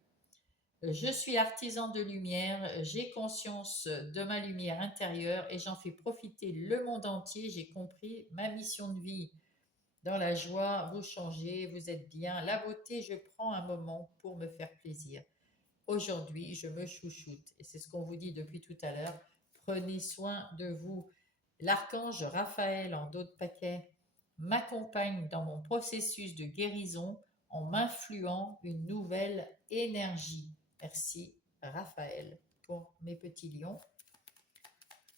Je suis artisan de lumière, j'ai conscience de ma lumière intérieure et j'en fais profiter le monde entier. J'ai compris ma mission de vie. Dans la joie, vous changez, vous êtes bien. La beauté, je prends un moment pour me faire plaisir. Aujourd'hui, je me chouchoute. Et c'est ce qu'on vous dit depuis tout à l'heure. Prenez soin de vous. L'archange Raphaël en dos de paquet m'accompagne dans mon processus de guérison en m'influant une nouvelle énergie. Merci Raphaël pour mes petits lions.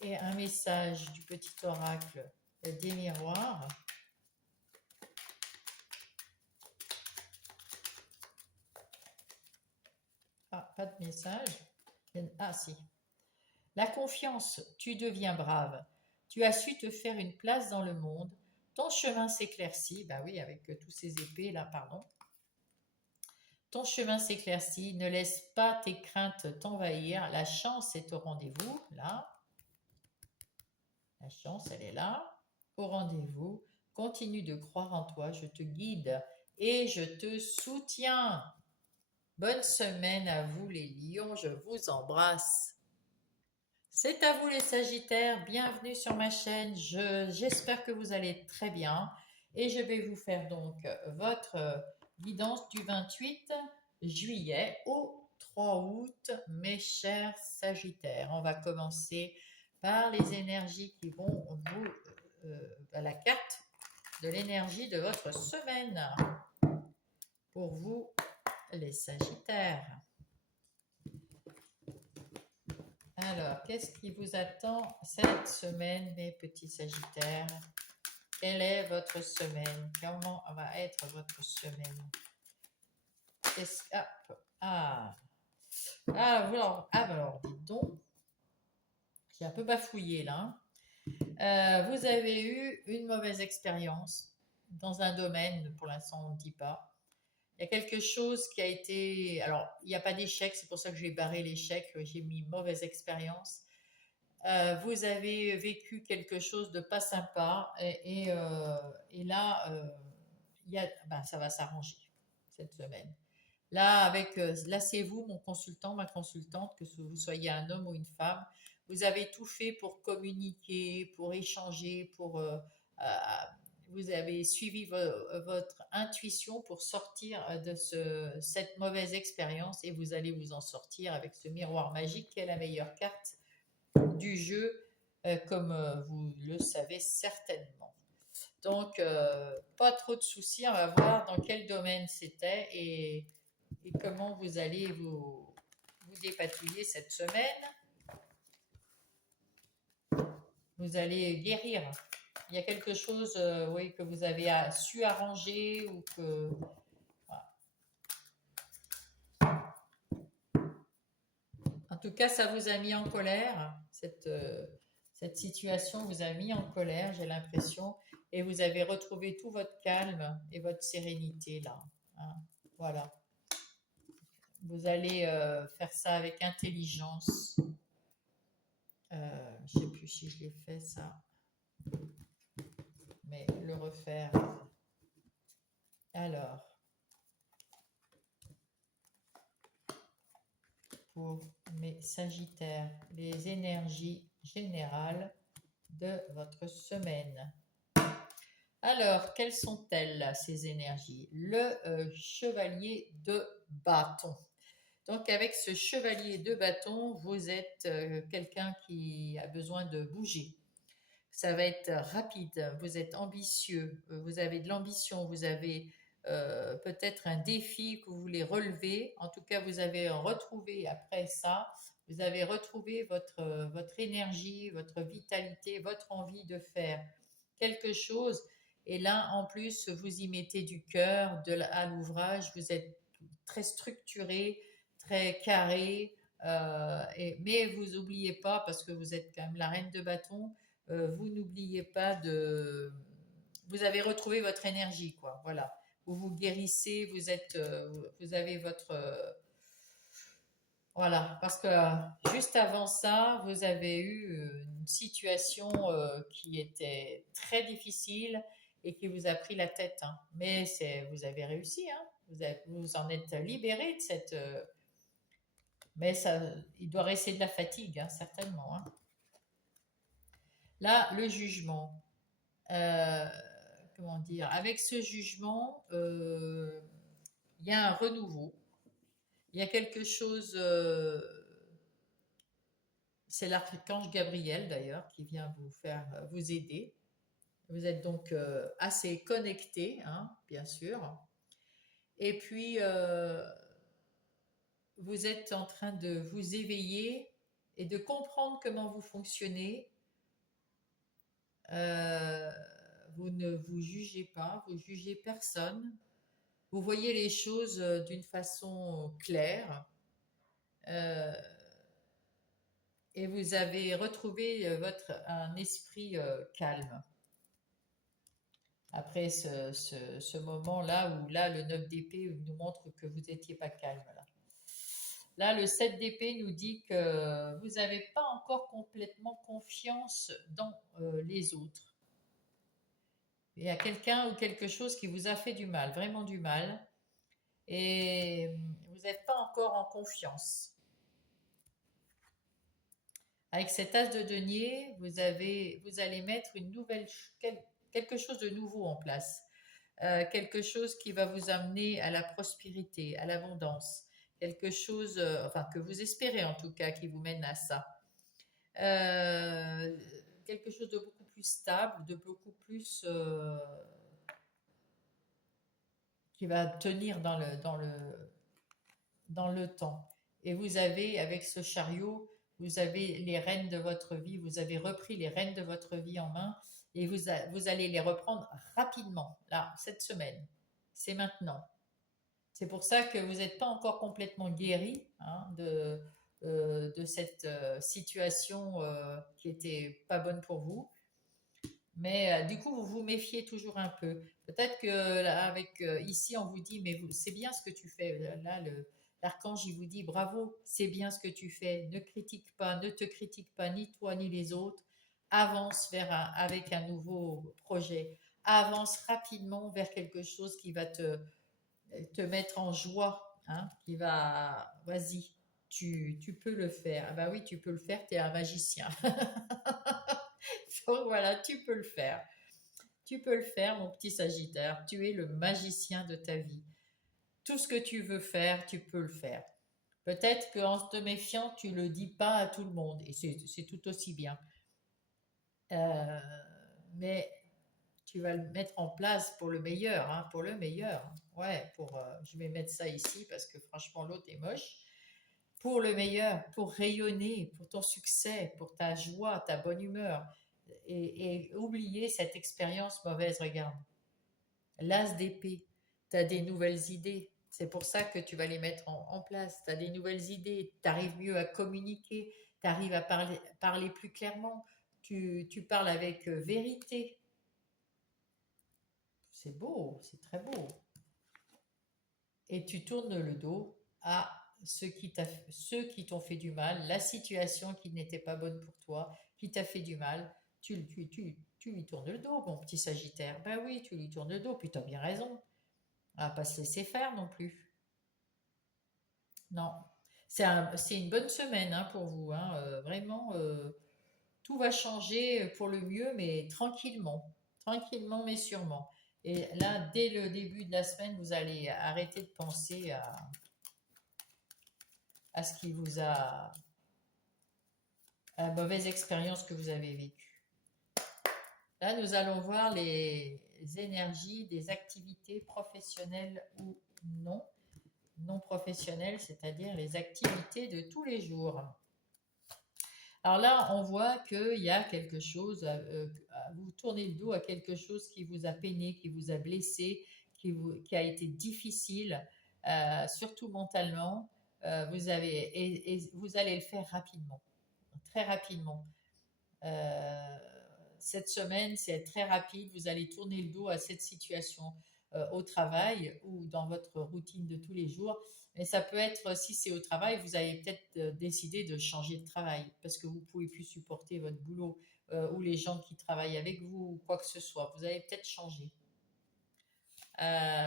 Et un message du petit oracle des miroirs. pas de message. Ah si. La confiance, tu deviens brave. Tu as su te faire une place dans le monde. Ton chemin s'éclaircit. Bah oui, avec tous ces épées là, pardon. Ton chemin s'éclaircit. Ne laisse pas tes craintes t'envahir. La chance est au rendez-vous. Là, la chance, elle est là. Au rendez-vous. Continue de croire en toi. Je te guide et je te soutiens. Bonne semaine à vous les lions. Je vous embrasse. C'est à vous les Sagittaires, bienvenue sur ma chaîne, j'espère que vous allez très bien et je vais vous faire donc votre guidance du 28 juillet au 3 août, mes chers Sagittaires. On va commencer par les énergies qui vont vous, à la carte de l'énergie de votre semaine pour vous les Sagittaires. Alors, qu'est-ce qui vous attend cette semaine, mes petits Sagittaires? Quelle est votre semaine? Comment va être votre semaine? Alors, dites donc, j'ai un peu bafouillé là. Vous avez eu une mauvaise expérience dans un domaine, pour l'instant on ne dit pas. Il y a quelque chose qui a été... Alors, il n'y a pas d'échec, c'est pour ça que j'ai barré l'échec, j'ai mis mauvaise expérience. Vous avez vécu quelque chose de pas sympa et là, ça va s'arranger cette semaine. Là, là c'est vous, mon consultant, ma consultante, que vous soyez un homme ou une femme, vous avez tout fait pour communiquer, pour échanger, vous avez suivi votre intuition pour sortir de cette mauvaise expérience et vous allez vous en sortir avec ce miroir magique qui est la meilleure carte du jeu, comme vous le savez certainement. Donc, pas trop de soucis, on va voir dans quel domaine c'était et comment vous allez vous dépatouiller cette semaine. Vous allez guérir. Il y a quelque chose oui, que vous avez su arranger ou que... Voilà. En tout cas, ça vous a mis en colère. Cette situation vous a mis en colère, j'ai l'impression, et vous avez retrouvé tout votre calme et votre sérénité là. Hein. Voilà. Vous allez faire ça avec intelligence. Je ne sais plus si je l'ai fait ça, mais le refaire. Alors, pour mes Sagittaires, les énergies générales de votre semaine. Alors, quelles sont-elles, ces énergies? Le chevalier de bâton. Donc, avec ce chevalier de bâton, vous êtes quelqu'un qui a besoin de bouger. Ça va être rapide, vous êtes ambitieux, vous avez de l'ambition, vous avez peut-être un défi que vous voulez relever. En tout cas, vous avez retrouvé après ça, vous avez retrouvé votre énergie, votre vitalité, votre envie de faire quelque chose. Et là, en plus, vous y mettez du cœur à l'ouvrage, vous êtes très structuré, très carré, mais vous n'oubliez pas, parce que vous êtes quand même la reine de bâton, vous n'oubliez pas de... Vous avez retrouvé votre énergie, quoi. Voilà. Vous vous guérissez, vous avez votre... voilà, parce que juste avant ça, vous avez eu une situation qui était très difficile et qui vous a pris la tête. Hein. Mais vous avez réussi, hein. Vous en êtes libéré de cette... mais ça, il doit rester de la fatigue, hein, certainement. Hein. Là, le jugement. Comment dire? Avec ce jugement, il y a un renouveau. Il y a quelque chose... c'est l'archange Gabriel d'ailleurs qui vient vous aider. Vous êtes donc assez connecté, hein, bien sûr. Et puis, vous êtes en train de vous éveiller et de comprendre comment vous fonctionnez. Vous ne vous jugez pas, vous jugez personne. Vous voyez les choses d'une façon claire. euh, et vous avez retrouvé un esprit calme. Après ce moment-là où là, le 9 d'épée nous montre que vous n'étiez pas calme. Là, le 7 d'épée nous dit que vous n'avez pas encore complètement confiance dans les autres. Il y a quelqu'un ou quelque chose qui vous a fait du mal, vraiment du mal, et vous n'êtes pas encore en confiance. Avec cet as de denier, vous allez mettre quelque chose de nouveau en place. Quelque chose qui va vous amener à la prospérité, à l'abondance, quelque chose, enfin que vous espérez en tout cas, qui vous mène à ça. Euh, Quelque chose de beaucoup plus stable, de beaucoup plus qui va tenir dans le temps. Et vous avez, avec ce chariot, vous avez les rênes de votre vie, vous avez repris les rênes de votre vie en main et vous allez les reprendre rapidement, là, cette semaine. C'est maintenant. C'est pour ça que vous n'êtes pas encore complètement guéri hein, de cette situation qui était pas bonne pour vous. Mais du coup, vous vous méfiez toujours un peu. Peut-être que là, avec ici, on vous dit, mais c'est bien ce que tu fais. Là, l'archange, il vous dit, bravo, c'est bien ce que tu fais. Ne critique pas, ne te critique pas, ni toi ni les autres. Avance avec un nouveau projet. Avance rapidement vers quelque chose qui va te mettre en joie, hein, qui va, vas-y, tu peux le faire. Ah bah oui, tu peux le faire, tu es un magicien. Donc voilà, tu peux le faire. Tu peux le faire, mon petit Sagittaire. Tu es le magicien de ta vie. Tout ce que tu veux faire, tu peux le faire. Peut-être qu'en te méfiant, tu ne le dis pas à tout le monde, et c'est tout aussi bien. Euh, mais tu vas le mettre en place pour le meilleur, hein, pour le meilleur. Ouais, je vais mettre ça ici parce que franchement, l'autre est moche. Pour le meilleur, pour rayonner, pour ton succès, pour ta joie, ta bonne humeur. Et oublier cette expérience mauvaise, regarde. L'as d'épée, tu as des nouvelles idées. C'est pour ça que tu vas les mettre en place. Tu as des nouvelles idées, tu arrives mieux à communiquer, tu arrives à parler plus clairement, tu parles avec vérité. C'est beau, c'est très beau. Et tu tournes le dos à ceux qui t'ont fait du mal, la situation qui n'était pas bonne pour toi, qui t'a fait du mal. Tu lui tournes le dos, mon petit Sagittaire. Ben oui, tu lui tournes le dos, puis tu as bien raison. On va pas se laisser faire non plus. Non. C'est une bonne semaine hein, pour vous. Hein. Vraiment, tout va changer pour le mieux, mais tranquillement. Tranquillement, mais sûrement. Et là, dès le début de la semaine, vous allez arrêter de penser à ce qui vous a, à la mauvaise expérience que vous avez vécue. Là, nous allons voir les énergies des activités professionnelles ou non. Non professionnelles, c'est-à-dire les activités de tous les jours. Alors là, on voit qu'il y a quelque chose, vous tournez le dos à quelque chose qui vous a peiné, qui vous a blessé, qui a été difficile, surtout mentalement. Et vous allez le faire rapidement, très rapidement. Euh, cette semaine, c'est très rapide. Vous allez tourner le dos à cette situation au travail ou dans votre routine de tous les jours. Mais ça peut être, si c'est au travail, vous allez peut-être décider de changer de travail parce que vous ne pouvez plus supporter votre boulot ou les gens qui travaillent avec vous ou quoi que ce soit. Vous allez peut-être changer.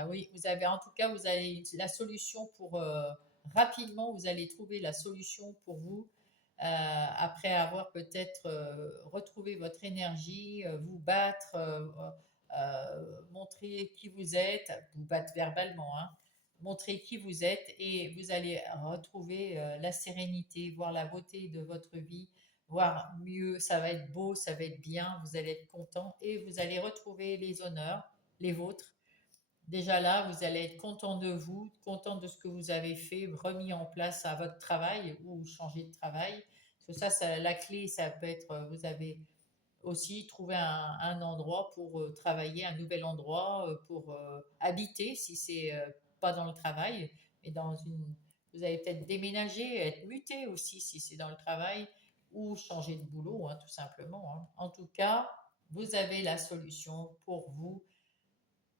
Oui, vous avez en tout cas, vous avez la solution pour rapidement, vous allez trouver la solution pour vous après avoir peut-être retrouvé votre énergie, vous battre, montrer qui vous êtes, vous battre verbalement, hein, montrer qui vous êtes et vous allez retrouver la sérénité, voir la beauté de votre vie, voir mieux, ça va être beau, ça va être bien, vous allez être content et vous allez retrouver les honneurs, les vôtres. Déjà là, vous allez être content de vous, content de ce que vous avez fait, remis en place à votre travail ou changer de travail. Parce que la clé, ça peut être, vous avez aussi trouvé un endroit pour travailler, un nouvel endroit pour habiter, si c'est pas dans le travail, mais Vous allez peut-être déménager, être muté aussi si c'est dans le travail ou changer de boulot, hein, tout simplement, hein. En tout cas, vous avez la solution pour vous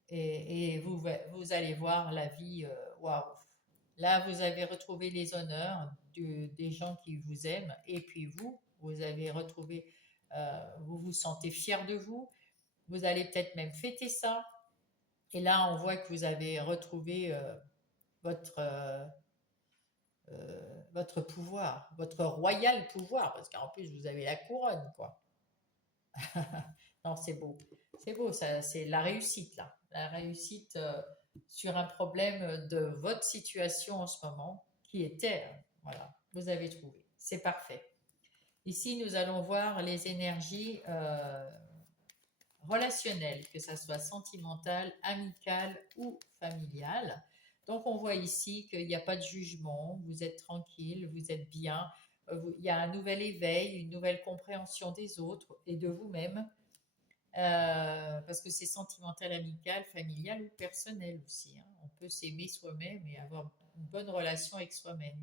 et vous allez voir la vie, waouh. Là, vous avez retrouvé les honneurs des gens qui vous aiment et puis vous avez retrouvé, vous vous sentez fier de vous. Vous allez peut-être même fêter ça. Et là, on voit que vous avez retrouvé votre, votre pouvoir, votre royal pouvoir, parce qu'en plus, vous avez la couronne, quoi. Non, c'est beau. C'est beau, ça, c'est la réussite, là. La réussite sur un problème de votre situation en ce moment, qui était, voilà, vous avez trouvé. C'est parfait. Ici, nous allons voir les énergies relationnelles, que ça soit sentimentale, amicale ou familiale. Donc, on voit ici qu'il n'y a pas de jugement, vous êtes tranquille, vous êtes bien, il y a un nouvel éveil, une nouvelle compréhension des autres et de vous-même, parce que c'est sentimental, amical, familial ou personnel aussi, hein. On peut s'aimer soi-même et avoir une bonne relation avec soi-même.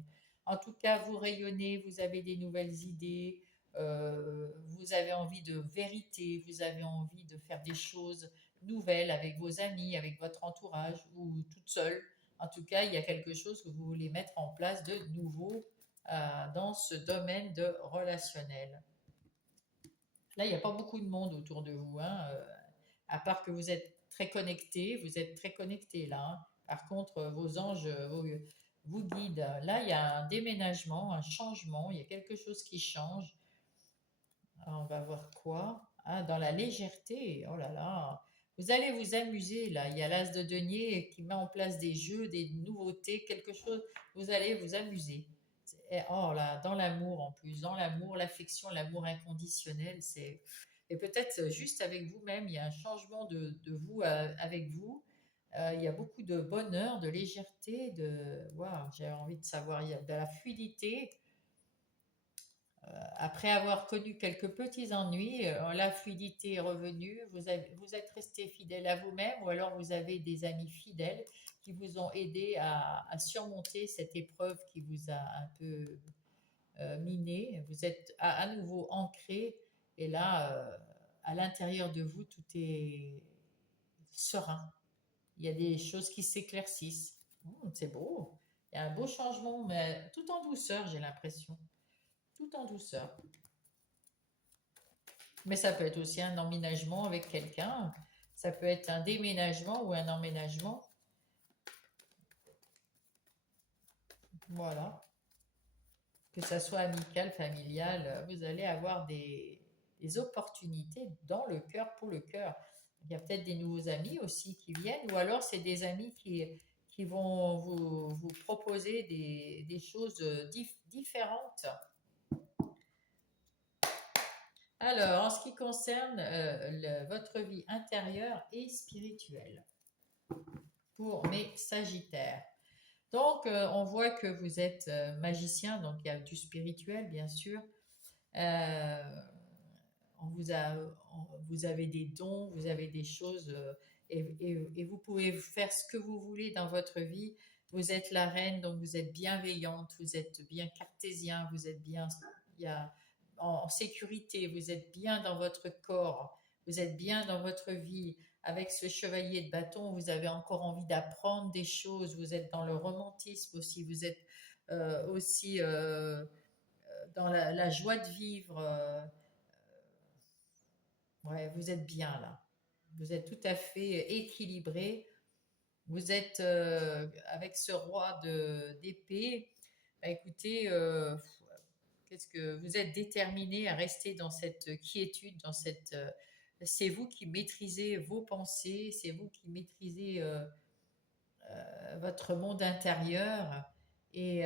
En tout cas, vous rayonnez, vous avez des nouvelles idées, vous avez envie de vérité, vous avez envie de faire des choses nouvelles avec vos amis, avec votre entourage ou toute seule. En tout cas, il y a quelque chose que vous voulez mettre en place de nouveau dans ce domaine de relationnel. Là, il n'y a pas beaucoup de monde autour de vous, hein, à part que vous êtes très connecté là, hein. Par contre, vos anges vous guident. Là, il y a un déménagement, un changement, il y a quelque chose qui change. Alors, on va voir quoi. Ah, dans la légèreté, oh là là. Vous allez vous amuser là. Il y a l'as de denier qui met en place des jeux, des nouveautés, quelque chose. Vous allez vous amuser. Oh là, dans l'amour en plus, dans l'amour, l'affection, l'amour inconditionnel, c'est et peut-être juste avec vous-même, il y a un changement de vous avec vous. Il y a beaucoup de bonheur, de légèreté, de waouh, j'ai envie de savoir, il y a de la fluidité. Après avoir connu quelques petits ennuis, la fluidité est revenue. Vous êtes resté fidèle à vous-même, ou alors vous avez des amis fidèles qui vous ont aidé à surmonter cette épreuve qui vous a un peu miné. Vous êtes à nouveau ancré et là, à l'intérieur de vous, tout est serein. Il y a des choses qui s'éclaircissent. C'est beau. Il y a un beau changement, mais tout en douceur, j'ai l'impression. Tout en douceur. Mais ça peut être aussi un emménagement avec quelqu'un. Ça peut être un déménagement ou un emménagement. Voilà. Que ça soit amical, familial, vous allez avoir des opportunités dans le cœur pour le cœur. Il y a peut-être des nouveaux amis aussi qui viennent, ou alors c'est des amis qui vont vous proposer des choses différentes. Alors, en ce qui concerne votre vie intérieure et spirituelle, pour mes Sagittaires. Donc, on voit que vous êtes magicien, donc il y a du spirituel, bien sûr. Euh, on vous a, vous avez des dons, vous avez des choses, et vous pouvez faire ce que vous voulez dans votre vie. Vous êtes la reine, donc vous êtes bienveillante, vous êtes bien cartésien, vous êtes bien il y a, en sécurité, vous êtes bien dans votre corps, vous êtes bien dans votre vie. Avec ce chevalier de bâton, vous avez encore envie d'apprendre des choses, vous êtes dans le romantisme aussi, vous êtes aussi dans la joie de vivre. Ouais, vous êtes bien là. Vous êtes tout à fait équilibré. Vous êtes avec ce roi d'épée. Bah, écoutez, qu'est-ce que vous êtes déterminé à rester dans cette quiétude, dans cette. C'est vous qui maîtrisez vos pensées, c'est vous qui maîtrisez votre monde intérieur et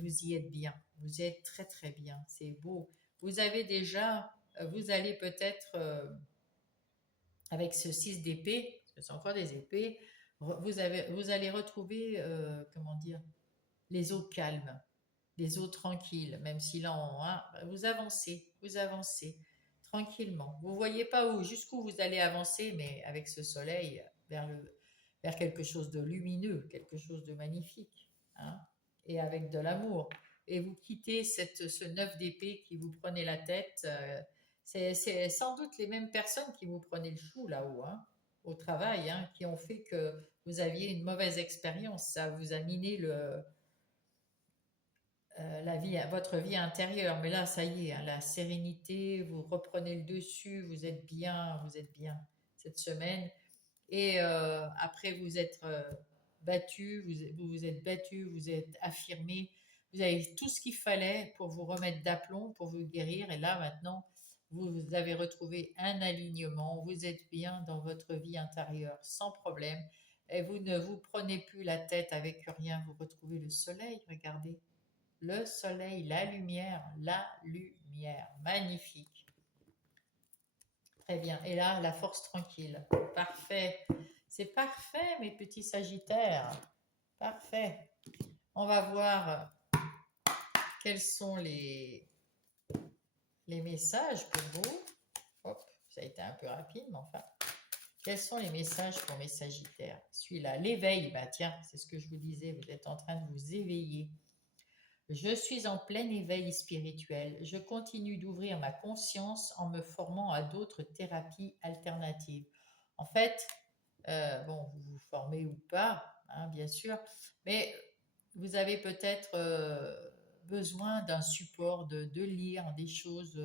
vous y êtes bien. Vous y êtes très très bien. C'est beau. Vous avez déjà, vous allez peut-être avec ce 6 d'épée, parce que c'est encore des épées, vous allez retrouver, comment dire, les eaux calmes, les eaux tranquilles, même si là, vous avancez tranquillement. Vous voyez pas où, jusqu'où vous allez avancer, mais avec ce soleil vers quelque chose de lumineux, quelque chose de magnifique, hein. et avec de l'amour. Et vous quittez ce 9 d'épée qui vous prenait la tête. C'est sans doute les mêmes personnes qui vous prenaient le chou là-haut, hein, au travail, hein, qui ont fait que vous aviez une mauvaise expérience. Ça vous a miné votre vie intérieure. Mais là, ça y est, hein, la sérénité, vous reprenez le dessus, vous êtes bien cette semaine. Et après, vous êtes battu, vous êtes battu, vous êtes affirmé, vous avez tout ce qu'il fallait pour vous remettre d'aplomb, pour vous guérir. Et là, maintenant, vous avez retrouvé un alignement, vous êtes bien dans votre vie intérieure sans problème. Et vous ne vous prenez plus la tête avec rien, vous retrouvez le soleil, regardez. Le soleil, la lumière, magnifique. Très bien. Et là, la force tranquille. Parfait. C'est parfait, mes petits sagittaires. Parfait. On va voir quels sont les messages pour vous. Hop, ça a été un peu rapide, mais enfin. Quels sont les messages pour mes sagittaires? Celui-là, l'éveil. Bah tiens, c'est ce que je vous disais, vous êtes en train de vous éveiller. Je suis en plein éveil spirituel. Je continue d'ouvrir ma conscience en me formant à d'autres thérapies alternatives. En fait, bon, vous vous formez ou pas, hein, bien sûr, mais vous avez peut-être besoin d'un support, de lire des choses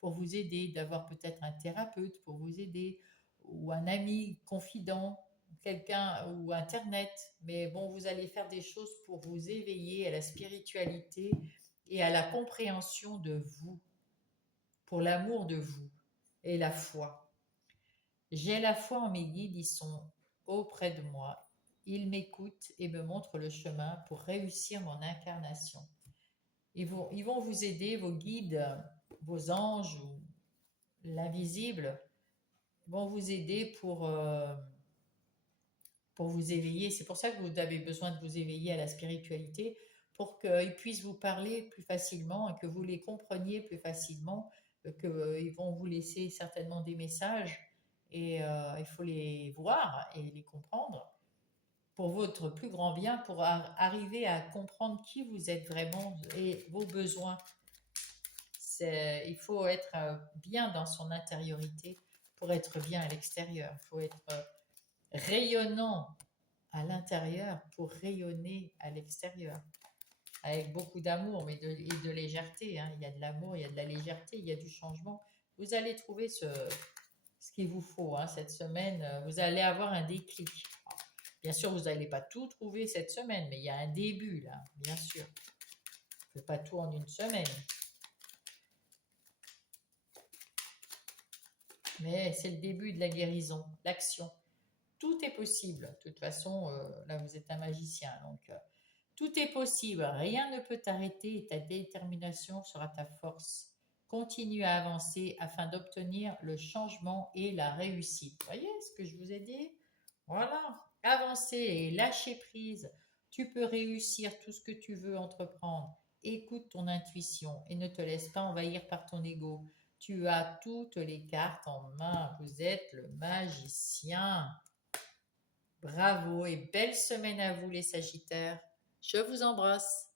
pour vous aider, d'avoir peut-être un thérapeute pour vous aider, ou un ami confident, quelqu'un ou Internet. Mais bon, vous allez faire des choses pour vous éveiller à la spiritualité et à la compréhension de vous, pour l'amour de vous et la foi. J'ai la foi en mes guides, ils sont auprès de moi. Ils m'écoutent et me montrent le chemin pour réussir mon incarnation. Ils vont vous aider, vos guides, vos anges ou l'invisible vont vous aider pour vous éveiller. C'est pour ça que vous avez besoin de vous éveiller à la spiritualité, pour qu'ils puissent vous parler plus facilement et que vous les compreniez plus facilement, qu'ils vont vous laisser certainement des messages et il faut les voir et les comprendre pour votre plus grand bien, pour arriver à comprendre qui vous êtes vraiment et vos besoins. Il faut être bien dans son intériorité pour être bien à l'extérieur. Il faut être rayonnant à l'intérieur pour rayonner à l'extérieur. Avec beaucoup d'amour et de légèreté. Hein. Il y a de l'amour, il y a de la légèreté, il y a du changement. Vous allez trouver ce qu'il vous faut hein, cette semaine. Vous allez avoir un déclic. Alors, bien sûr, vous n'allez pas tout trouver cette semaine, mais il y a un début là, bien sûr. On ne fait pas tout en une semaine. Mais c'est le début de la guérison, l'action. Tout est possible. De toute façon, là, vous êtes un magicien. Donc, tout est possible. Rien ne peut t'arrêter et ta détermination sera ta force. Continue à avancer afin d'obtenir le changement et la réussite. Vous voyez ce que je vous ai dit? Voilà. Avancez et lâcher prise. Tu peux réussir tout ce que tu veux entreprendre. Écoute ton intuition et ne te laisse pas envahir par ton ego. Tu as toutes les cartes en main. Vous êtes le magicien. Bravo et belle semaine à vous les Sagittaires. Je vous embrasse.